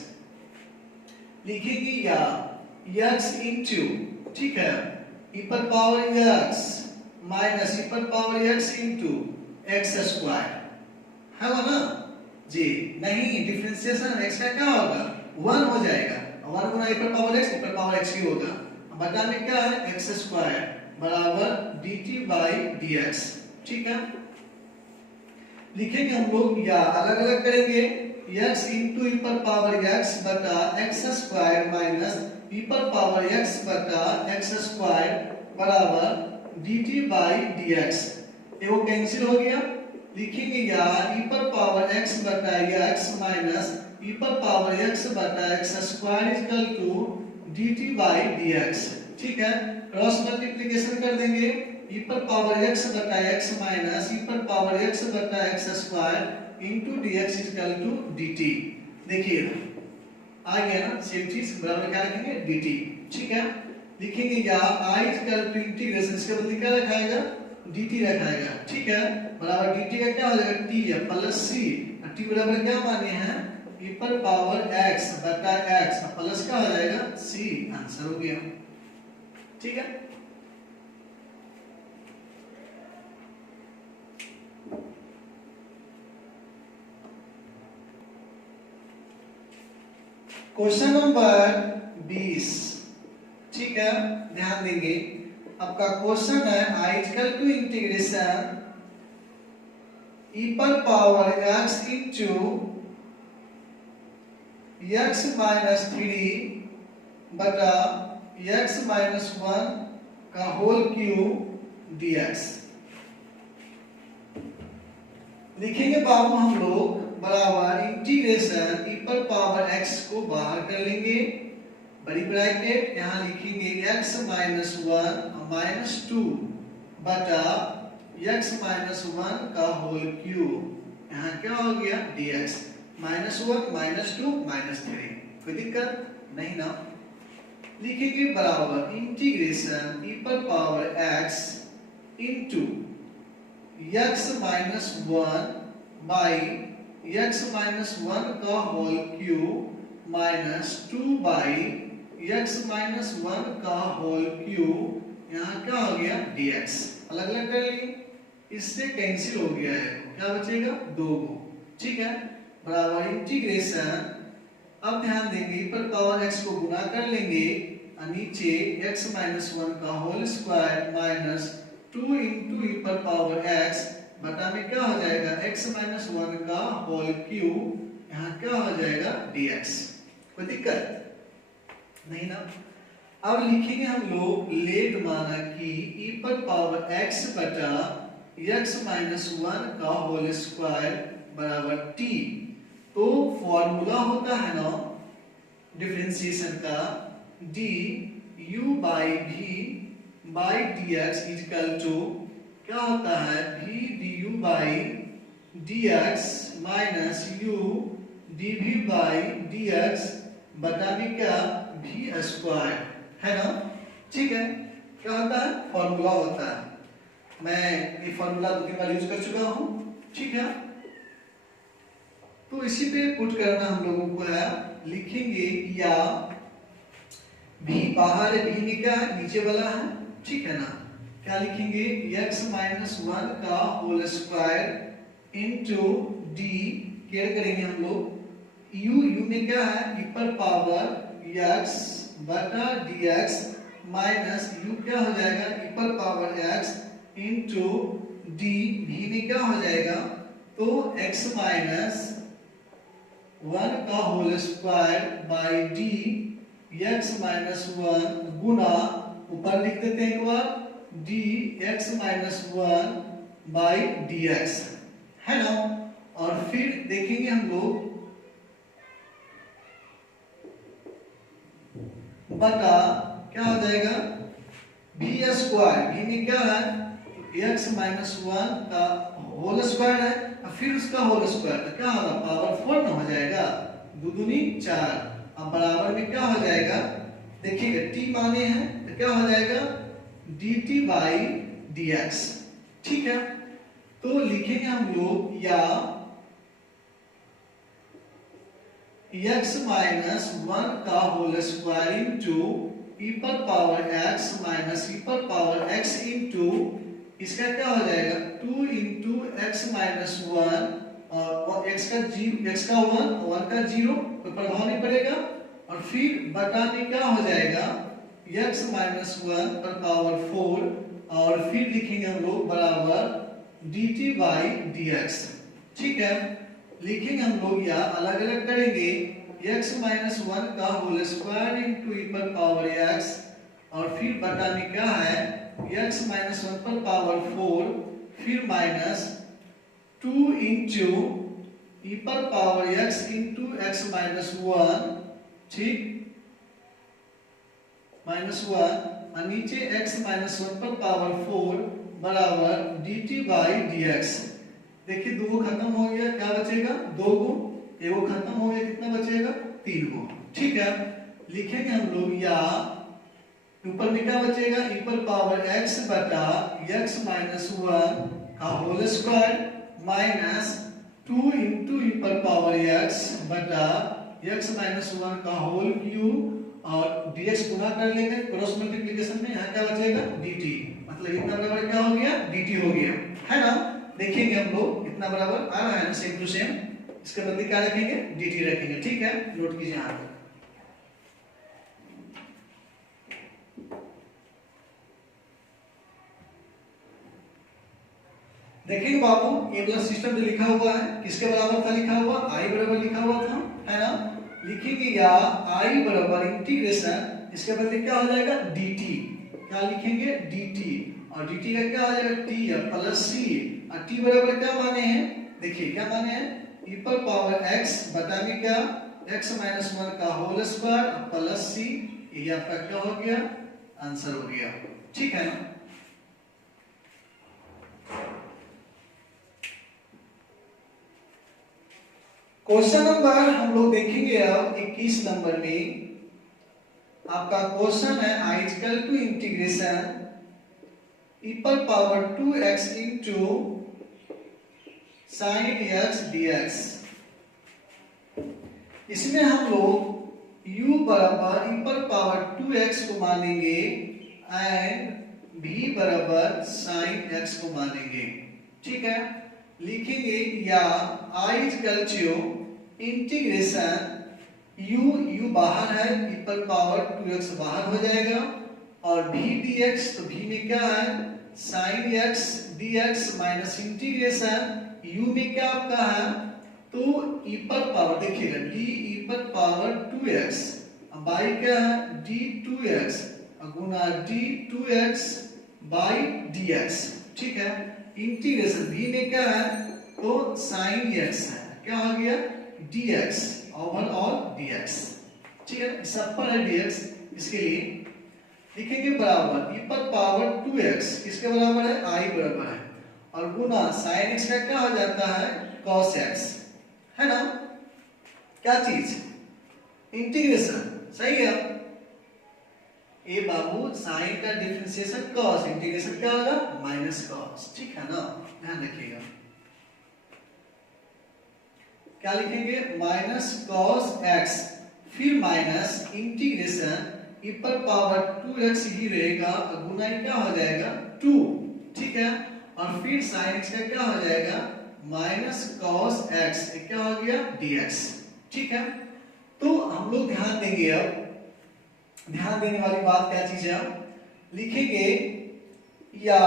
लिखेंगे या x इंटू, ठीक है, e पर पावर x माइनस e पर power x into x square, है वो ना जी। नहीं, डिफरेंशिएशन x का क्या होगा 1 हो जाएगा, 1 गुना e पर पावर x ही होगा, बटा में क्या है x स्क्वायर बराबर dt by dx, ठीक है। लिखेंगे हम लोग या अलग अलग करेंगे, x इंटू e पर पावर x बटा x स्क्वायर माइनस e पर पावर x बटा x स्क्वायर बराबर dt by dx। ये वो कैंसिल हो गया, लिखेंगे या e पर पावर x बटा x माइनस e पर पावर x बटा x square equal to dt by dx, ठीक है। क्रॉस मल्टीप्लिकेशन कर देंगे, e पर पावर x बटा x माइनस e पर पावर x बटा x square into dx equal to dt। देखिए आ गया ना, सेम चीज बराबर क्या रखेंगे dt, ठीक है। लिखेंगे या i इक्वल टू इंटीग्रेशन, इसके बदले क्या रखाएगा dt रखाएगा, ठीक है, बराबर dt का क्या हो जाएगा t है प्लस c, t बराबर क्या माने हैं e पर पावर x बटा x प्लस क्या हो जाएगा c, आंसर हो गया, ठीक है। क्वेश्चन नंबर 20, ठीक है, ध्यान देंगे। आपका क्वेश्चन है i equal to integration e पर power x into x minus 3 बटा x माइनस 1 का होल क्यूब dx। लिखेंगे बाबू हम लोग बराबर इंटीग्रेशन e पर पावर x को बाहर कर लेंगे, बड़ी ब्रैकेट, यहाँ लिखेंगे x माइनस 1 माइनस 2 बटा x माइनस 1 का होल क्यूब, यहाँ क्या हो गया dx, माइनस 1 माइनस 2 माइनस 3, कोई दिक्कत नहीं ना। लिखेंगे बराबर इंटीग्रेशन e पर power x into x minus 1 by x minus 1 का whole cube minus 2 by x minus 1 का होल क्यूब, यहाँ क्या हो गया dx। अलग अलग कर लिए, इससे कैंसिल हो गया है, क्या बचेगा 2 को, ठीक है, बराबर इंटीग्रेशन। अब ध्यान देंगे e पर पावर x को गुना कर लेंगे, नीचे x माइनस 1 का whole square minus 2 into e पर पावर x बटा में क्या हो जाएगा x माइनस 1 का होल क्यूब, यहाँ क्या हो जाएगा dx। कोई दिक्कत नहीं ना। अब लिखेंगे हम लोग लेट माना कि e पर पावर x बटा x माइनस 1 का होल स्क्वायर बराबर t। तो फॉर्मूला होता है ना डिफरेंशिएशन का d u by v by dx equal to क्या होता है v du by dx minus u dv by dx बटा में क्या v स्क्वायर है ना। ठीक है, क्या होता है फॉर्मूला होता है। मैं ये फॉर्मूला 2-3 बार यूज कर चुका हूं। ठीक है, तो इसी पे पुट करना हम लोगों को है। लिखेंगे या v बाहर है, v में क्या है नीचे वाला है। ठीक है ना, क्या लिखेंगे x माइनस 1 का whole square into d care करेंगे हम लोग u में क्या है e पर पावर x बटा dx माइनस u क्या हो जाएगा e पर power x into d v में क्या हो जाएगा तो x माइनस 1 का whole square by d x minus 1 गुना ऊपर लिख देते हैं एक बार d x minus 1 by dx है ना। और फिर देखेंगे हम लोग बटा क्या हो जाएगा v स्क्वायर, v में क्या है x माइनस 1 का होल स्क्वायर है और फिर उसका होल स्क्वायर तो क्या होगा पावर 4 ना हो जाएगा, 2 दूनी 4। अब बराबर में क्या हो जाएगा देखिएगा t माने हैं तो क्या हो जाएगा dt बाई dx। ठीक है, तो लिखेंगे हम लोग या x माइनस 1 का होल स्क्वायर इनटू e पर पावर x माइनस e पर पावर x इनटू इसका क्या हो जाएगा 2 इंटू x माइनस 1 और x का 1 का 0 कोई प्रभाव नहीं पड़ेगा और फिर बटा में क्या हो जाएगा x माइनस 1 पर पावर 4 और फिर लिखेंगे हम लोग बराबर dt बाई dx। ठीक है, लिखेंगे हम लोग या अलग अलग करेंगे x माइनस 1 का होल स्क्वायर इंटू e पर पावर x और फिर बटा में क्या है x माइनस 1 पर पावर 4 फिर माइनस 2 इंटू e पर power x into x minus 1। ठीक, माइनस 1 और नीचे x माइनस 1 पर पावर 4 बराबर dt बाई dx। देखिए 2 को खत्म हो गया, क्या बचेगा 2 को, एगो खत्म हो गया, कितना बचेगा 3 को। ठीक है, लिखेंगे हम लोग या ऊपर में क्या बचेगा e पर पावर x बटा x माइनस 1 का whole square minus 2 into e पर पावर x बटा x माइनस 1 का होल क्यूब और dx गुना कर लेंगे क्रॉस मल्टीप्लिकेशन में, यहाँ क्या बचेगा dt, मतलब इतना बराबर क्या हो गया dt हो गया है ना। देखेंगे हम लोग इतना बराबर आ रहा है ना सेम टू सेम, इसके बदले क्या रखेंगे dt रखेंगे। ठीक है, नोट कीजिए यहाँ पे। देखिए बाबू ये वाला सिस्टम जो लिखा हुआ है किसके बराबर था, लिखा हुआ i बराबर लिखा हुआ था है ना। लिखेंगे या i बराबर इंटीग्रेशन इसके बदले क्या हो जाएगा dt, क्या लिखेंगे dt और dt का क्या हो जाएगा t या प्लस c और t बराबर क्या माने हैं देखिए क्या माने हैं e पर पावर x बटा में क्या x माइनस 1 का होल स्क्वायर प्लस c, ये आपका क्या हो गया आंसर हो गया। ठीक है ना। क्वेश्चन नंबर हम लोग देखेंगे अब 21 नंबर में आपका क्वेश्चन है i equal to integration e पर power 2x into sin x dx। इसमें हम लोग u बराबर e पर पावर 2x को मानेंगे एंड v बराबर sin x को मानेंगे। ठीक है, लिखेंगे या i equal to integration u बाहर है e पर पावर 2x बाहर हो जाएगा और v dx, तो v में क्या है sin x dx minus integration u में क्या आपका है तो e पर पावर देखिएगा d e पर पावर 2x बाई क्या है d2x Guna d2x by dx, ठीक है। इंटीग्रेशन v में क्या है तो sin x है, क्या हो गया dx ओवर ऑल dx, ठीक है। सब पर है dx, इसके लिए लिखेंगे बराबर e पर पावर 2x किसके बराबर है i बराबर है, और गुना sin x का क्या हो जाता है cos x, है ना। क्या चीज इंटीग्रेशन, सही है। ए बाबू साइन का डिफरेंशिएशन cos, इंटीग्रेशन क्या होगा माइनस cos, ठीक है ना, ध्यान रखिएगा। क्या लिखेंगे माइनस cos x फिर माइनस इंटीग्रेशन e पर पावर 2x ही रहेगा, गुना क्या हो जाएगा 2, ठीक है। और फिर sin x का क्या हो जाएगा माइनस cos x, क्या हो गया dx, ठीक है। तो हम लोग ध्यान देंगे, अब ध्यान देने वाली बात क्या चीज है, लिखेंगे या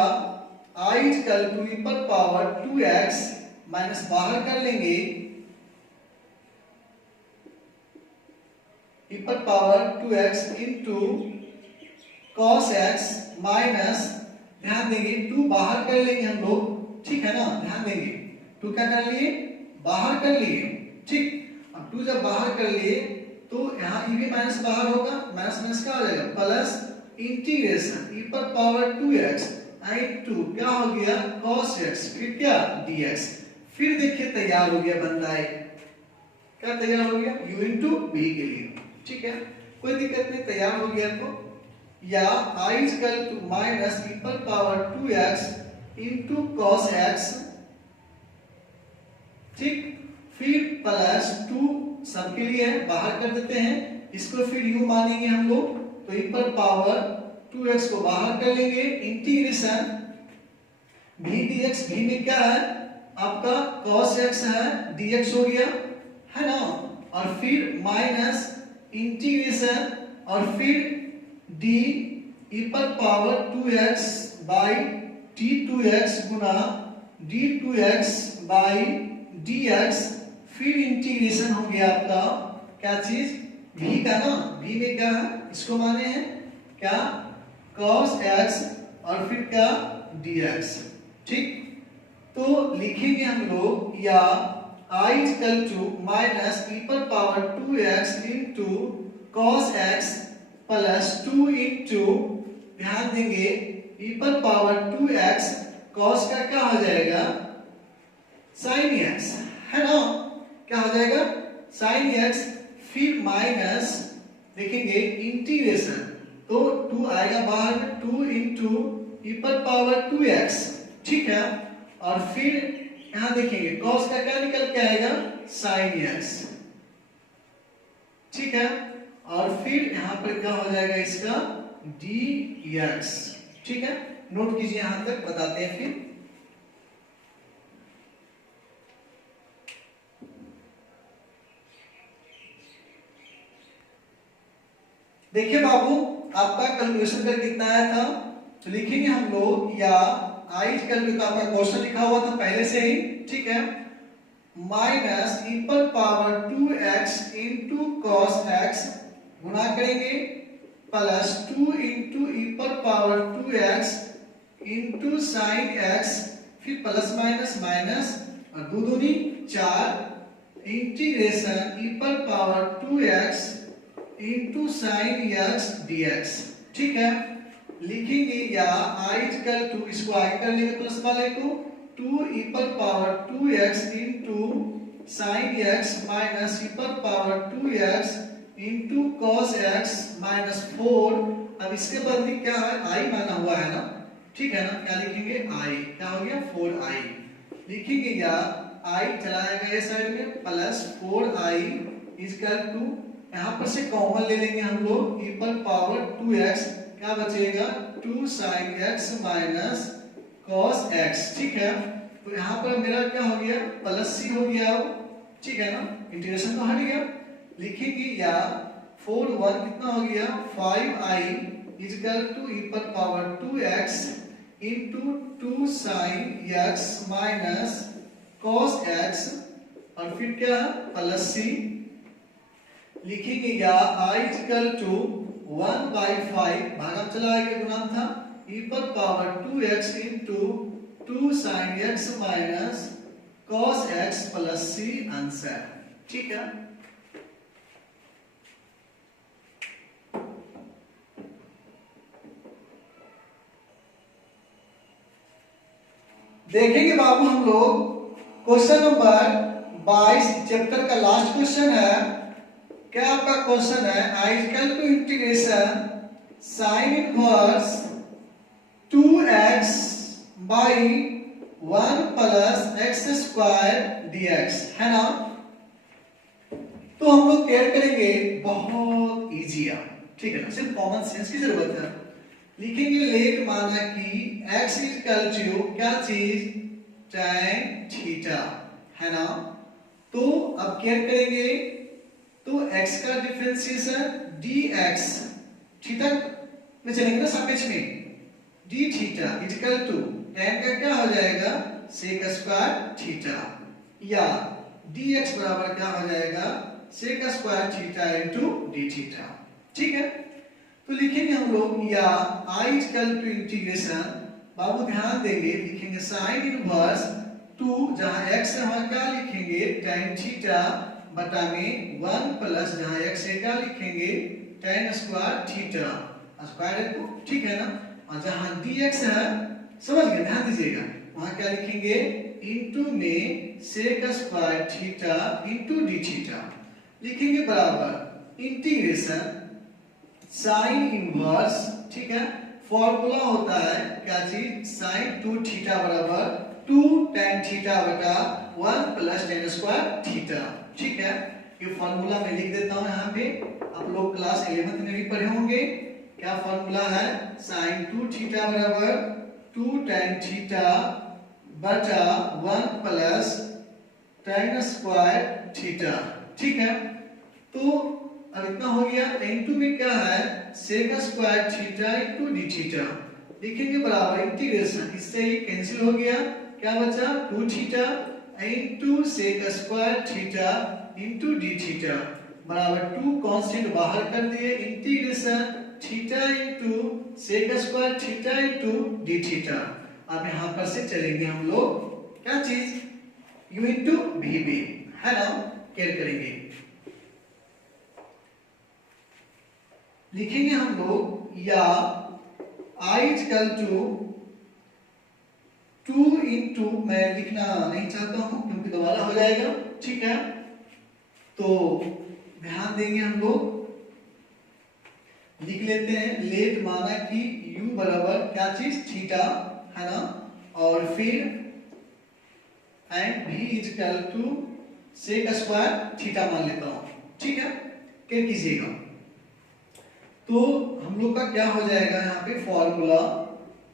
i इक्वल टू e पर पावर 2x माइनस बाहर कर लेंगे e पर power 2x into cos x minus, ध्यान देंगे 2 बाहर कर लेंगे हम लोग, ठीक है ना, ध्यान देंगे 2 क्या कर लिए बाहर कर लिए, ठीक। अब 2 जब बाहर कर लिए तो यहाँ e भी माइनस बाहर होगा, माइनस माइनस क्या हो जाएगा प्लस इंटीग्रेशन e पर पावर 2x इनटू क्या हो गया cos x फिर क्या dx। फिर देखिए तैयार हो गया बंदा है, क्या तैयार हो गया u इनटू b के लिए, ठीक है, कोई दिक्कत नहीं, तैयार हो गया। तो या i equal to minus e पर power 2x into cos x, ठीक, फिर प्लस 2 सबके लिए है बाहर कर देते हैं, इसको फिर u मानेंगे हम लोग, तो e पर पावर 2x को बाहर कर लेंगे इंटीग्रेशन v dx, v में क्या है आपका cos x है dx हो गया, है ना, और फिर माइनस इंटीग्रेशन और फिर d e पर power 2x by d2x Guna d2x by dx, फिर इंटीग्रेशन हो गया आपका क्या चीज v का ना, v में क्या है इसको माने हैं क्या cos x और फिर क्या dx, ठीक। तो लिखेंगे हम लोग या i equal to minus e पर power 2x into cos x plus 2 into, ध्यान देंगे e पर पावर 2x cos का क्या हो जाएगा sin x, है ना, क्या हो जाएगा sin x, फिर माइनस देखेंगे इंटीग्रेशन, तो 2 आएगा बाहर में 2 इनटू e पर पावर 2x, ठीक है, और फिर यहां देखेंगे cos का क्या निकल के आएगा sin x, ठीक है, और फिर यहां पर क्या हो जाएगा इसका dx, ठीक है। नोट कीजिए यहां तक, बताते हैं फिर। देखिए बाबू आपका कैलकुलेशन कर कितना आया था, तो लिखेंगे हम लोग या i इक्वल टू, आपका क्वेश्चन लिखा हुआ था पहले से ही, ठीक है, माइनस e पर power 2x into cos x गुना करेंगे प्लस 2 इनटू e पर power 2x into sin x, फिर प्लस माइनस माइनस और 2 दूनी 4 इंटीग्रेशन e पर power 2x into sin x dx, ठीक है। लिखेंगे या i इक्वल टू, इसको आगे कर लेंगे प्लस वाले को 2 e पर power 2x into sin x minus e पर power 2x into cos x minus 4। अब इसके बाद भी क्या है i माना हुआ है ना, ठीक है ना, क्या लिखेंगे i, क्या हो गया 4i, लिखेंगे या i चलाएगा ये साइड में प्लस 4i इक्वल टू, यहां पर से कॉमन ले लेंगे हम लोग e पर पावर 2x, क्या बचेगा 2 sin x minus cos x, ठीक है। तो यहां पर मेरा क्या हो गया प्लस c हो गया, ठीक है ना, इंटीग्रेशन तो हट गया। लिखेंगे या 4 1 कितना हो गया 5i इक्वल टू e पर power 2x into 2 sin x minus cos x और फिर क्या प्लस c। लिखेंगे या i इक्वल टू 1/5 भागा चला आगे गुणाम था e पर power 2x into 2 sin x minus cos x plus c answer. ठीक है, देखेंगे बाबू हम लोग क्वेश्चन नंबर 22 चैप्टर का लास्ट क्वेश्चन है। क्या आपका क्वेश्चन है I equal to integration sine inverse 2x by 1 plus x square dx है ना। तो हम लोग केयर करेंगे, बहुत इजी है, ठीक है ना, सिर्फ कॉमन सेंस की जरूरत है। लिखेंगे लेट माना कि x इक्वल टू क्या चीज tan थीटा है ना। तो अब क्या करेंगे, तो x का डिफरेंशिएशन dx थीटा में चलेंगे ना सापेक्ष में, d theta equal to tan का क्या हो जाएगा sec स्क्वायर थीटा या dx बराबर क्या हो जाएगा sec square theta into d theta. ठीक है, तो लिखेंगे हम लोग या i इक्वल टू इंटीग्रेशन, बाबू ध्यान देंगे, लिखेंगे साइन इनवर्स 2 जहां x है वहां क्या लिखेंगे tan थीटा बटा में 1 प्लस जहां x है क्या लिखेंगे tan स्क्वायर थीटा स्क्वायर को, ठीक है ना। और जहां dx है समझ गए, ध्यान दीजिएगा, वहां क्या लिखेंगे इनटू में sec square theta into d theta. लिखेंगे बराबर इंटीग्रेशन साइन इनवर्स, ठीक है, फॉर्मूला होता है क्या चीज साइन 2 थीटा बराबर 2 tan थीटा बटा 1 प्लस tan स्क्वायर थीटा। ठीक है, ये फॉर्मूला मैं लिख देता हूं यहाँ पे, आप लोग क्लास 11th में भी पढ़े होंगे। क्या फॉर्मूला है साइन 2 थीटा बराबर 2 tan थीटा बटा 1 प्लस tan स्क्वायर थीटा। ठीक है, तो अब इतना हो गया, इनटू में क्या है sec square theta into d theta. लिखेंगे बराबर इंटीग्रेशन, इससे ही कैंसिल हो गया, क्या बचा 2 theta into sec square theta into d theta बराबर 2 कांस्टेंट बाहर कर दिए, integration theta into sec square theta into d theta. अब यहां पर से चलेंगे हम लोग क्या चीज u इनटू vb है ना, केयर करेंगे। लिखेंगे हम लोग या i इक्वल टू 2 इंटू, मैं लिखना नहीं चाहता हूं क्योंकि दोबारा हो जाएगा। ठीक है, तो ध्यान देंगे, हम लोग लिख लेते हैं लेट माना कि u बराबर क्या चीज थीटा है ना, और फिर and v equal to sec square theta मान लेता हूं। ठीक है, क्या कीजिएगा, तो हम लोग का क्या हो जाएगा यहाँ पे फॉर्मूला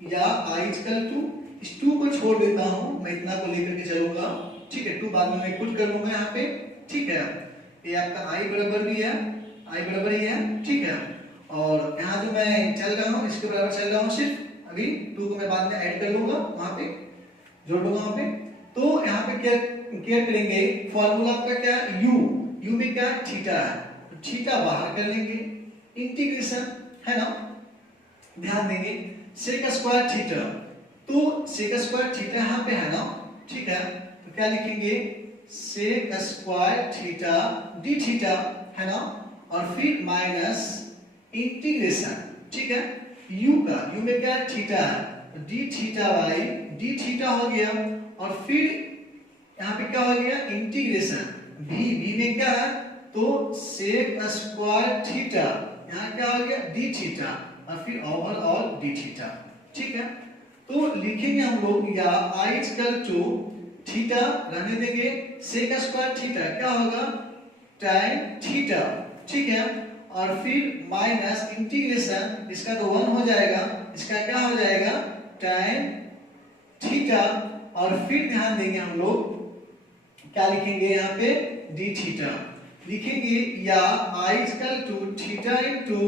या i इक्वल टू, इस 2 को छोड़ देता हूं, मैं इतना को लेकर के चलूंगा। ठीक है, 2 बाद में मैं पुट कर लूंगा यहाँ पे। ठीक है, ये आपका i बराबर भी है, i बराबर ही है। ठीक है, और यहाँ जो मैं चल रहा हूँ इसके बराबर चल रहा हूँ सिर्फ, अभी 2 को मैं बाद में ऐड कर लूंगा, वहां पे जोड़ दूंगा वहां पे। तो यहाँ पे क्या करेंगे, फॉर्मूला आपका क्या u में क्या थीटा है, तो थीटा बाहर कर लेंगे, इंटीग्रेशन है ना, ध्यान देंगे sec स्क्वायर थीटा, तो sec स्क्वायर थीटा यहाँ पे है ना। ठीक है, तो क्या लिखेंगे sec square theta d theta है ना, और फिर माइनस इंटीग्रेशन, ठीक है, u में क्या थीटा है d theta by d theta हो गया, और फिर यहाँ पे क्या हो गया इंटीग्रेशन v में क्या है तो sec स्क्वायर थीटा, यहाँ क्या हो गया d थीटा, और फिर ओवरऑल d थीटा। ठीक है, तो लिखेंगे हम लोग या i इक्वल टू थीटा रहने देंगे, sec स्क्वायर थीटा क्या होगा tan थीटा। ठीक है, और फिर माइनस इंटीग्रेशन, इसका तो 1 हो जाएगा, इसका क्या हो जाएगा tan थीटा, और फिर ध्यान देंगे हम लोग क्या लिखेंगे यहाँ पे d थीटा। लिखेंगे या i equal to theta into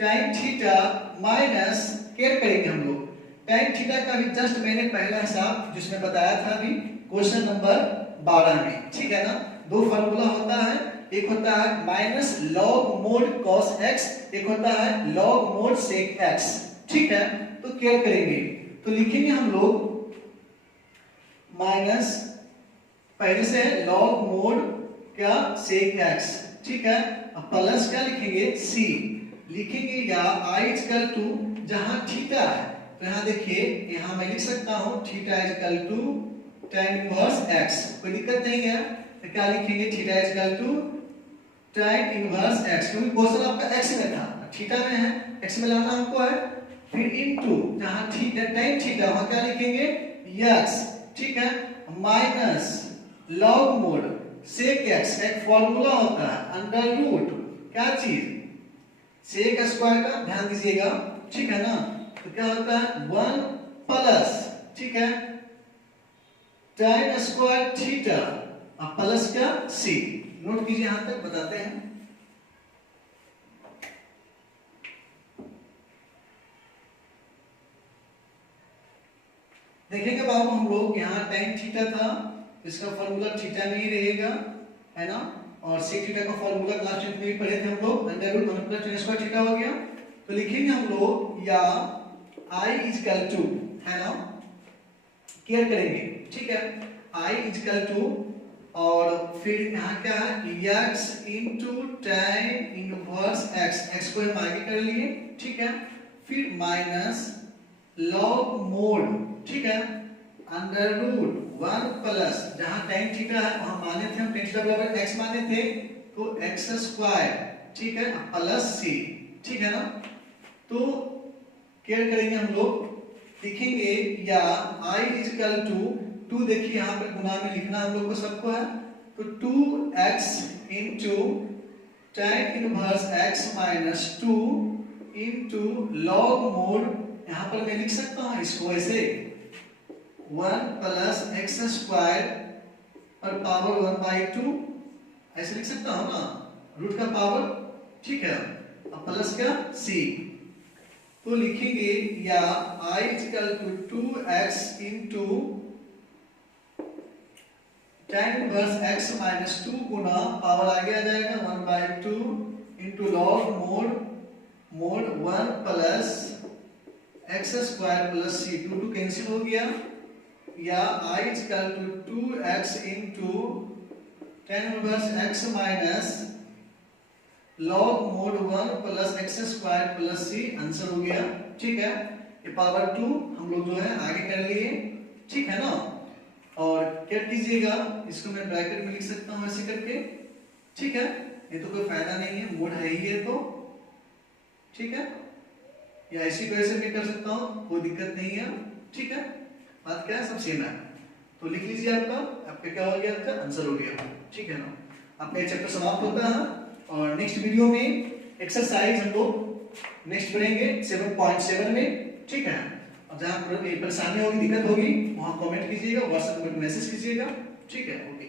tan theta minus, care करेंगे हम लोग tan थीटा का भी जस्ट मैंने पहला हिसाब जिसमें बताया था अभी क्वेश्चन नंबर 12 में। ठीक है ना, 2 फार्मूला होता है, एक होता है minus log mode cos x, एक होता है लॉग मोड सेक x। ठीक है, तो क्या करेंगे, तो लिखेंगे हम लोग माइनस, पहले से लॉग मोड क्या सेक x, ठीक है, अब प्लस क्या लिखेंगे c, लिखेंगे या i इक्वल टू जहां थीटा है, तो यहां देखिए यहां मैं लिख सकता हूं theta equal to tan inverse x, कोई दिक्कत नहीं है, तो क्या लिखेंगे theta equal to tan inverse x, क्योंकि क्वेश्चन आपका x में था, थीटा में है, x में लाना हमको है, फिर इनटू जहां थीटा tan थीटा वहां क्या लिखेंगे x, ठीक है, माइनस लॉग मोड सेक x, एक फॉर्मूला होता है अंडर रूट क्या चीज सेक स्क्वायर का, ध्यान दीजिएगा, ठीक है ना, तो क्या होता है 1 प्लस, ठीक है, tan स्क्वायर थीटा और प्लस क्या c, नोट कीजिए यहां तक, बताते हैं। देखेंगे बाबू हम लोग यहाँ tan थीटा था, इसका फॉर्मूला थीटा में ही रहेगा, है ना, और sec थीटा का फॉर्मूला क्लास 10 में भी पढ़े थे हम लोग, under root 1 plus tan square theta हो गया, तो लिखेंगे हम लोग या i इक्वल टू, है ना, केयर करेंगे, ठीक है, i इक्वल टू और फिर यहाँ क्या है x into tan inverse x, x को हम आगे कर लिए, ठीक है, फिर माइनस लॉग मोड, ठीक है, अंडर रूट 1 प्लस जहां tan थीटा है वहां माने थे हम tan थीटा बराबर x माने थे, तो x स्क्वायर, ठीक है, प्लस c, ठीक है ना, तो केयर करेंगे हम लोग, लिखेंगे या i इक्वल टू 2, देखिए यहां पर गुना में लिखना हम लोग को सबको है, तो 2x into tan inverse x minus 2 into log mode, यहां पर मैं लिख सकता हूं इसको ऐसे 1 प्लस x स्क्वायर और पावर 1/2, ऐसे लिख सकता हूं ना, रूट का पावर, ठीक है, अब प्लस क्या c, तो लिखेंगे या i equal to 2x into tan inverse x minus 2 गुना पावर आगे आ जाएगा 1/2 into log mod 1 plus x square plus c, 2 2 cancel हो गया, या i equal to 2x into tan inverse x minus log mod 1 plus x square plus c, answer हो गया, ठीक है, ये पावर 2 हम लोग जो है आगे कर लिए, ठीक है ना, और क्या कीजिएगा, इसको मैं ब्रैकेट में लिख सकता हूं ऐसे करके, ठीक है, ये तो कोई फायदा नहीं है, मोड है ही है तो, ठीक है, या ऐसी वैसे भी कर सकता हूं, कोई दिक्कत नहीं है, ठीक है, बात क्या है, सब सेम है, तो लिख लीजिए आपका क्या हो गया, आपका आंसर हो गया, ठीक है ना, आपका ये चैप्टर समाप्त होता है, और नेक्स्ट वीडियो में एक्सरसाइज हम लोग नेक्स्ट पढ़ेंगे 7.7 में, ठीक है, और जहां परेशानी होगी, दिक्कत होगी, वहां कमेंट कीजिएगा, व्हाट्सएप में मैसेज कीजिएगा, ठीक है, ओके।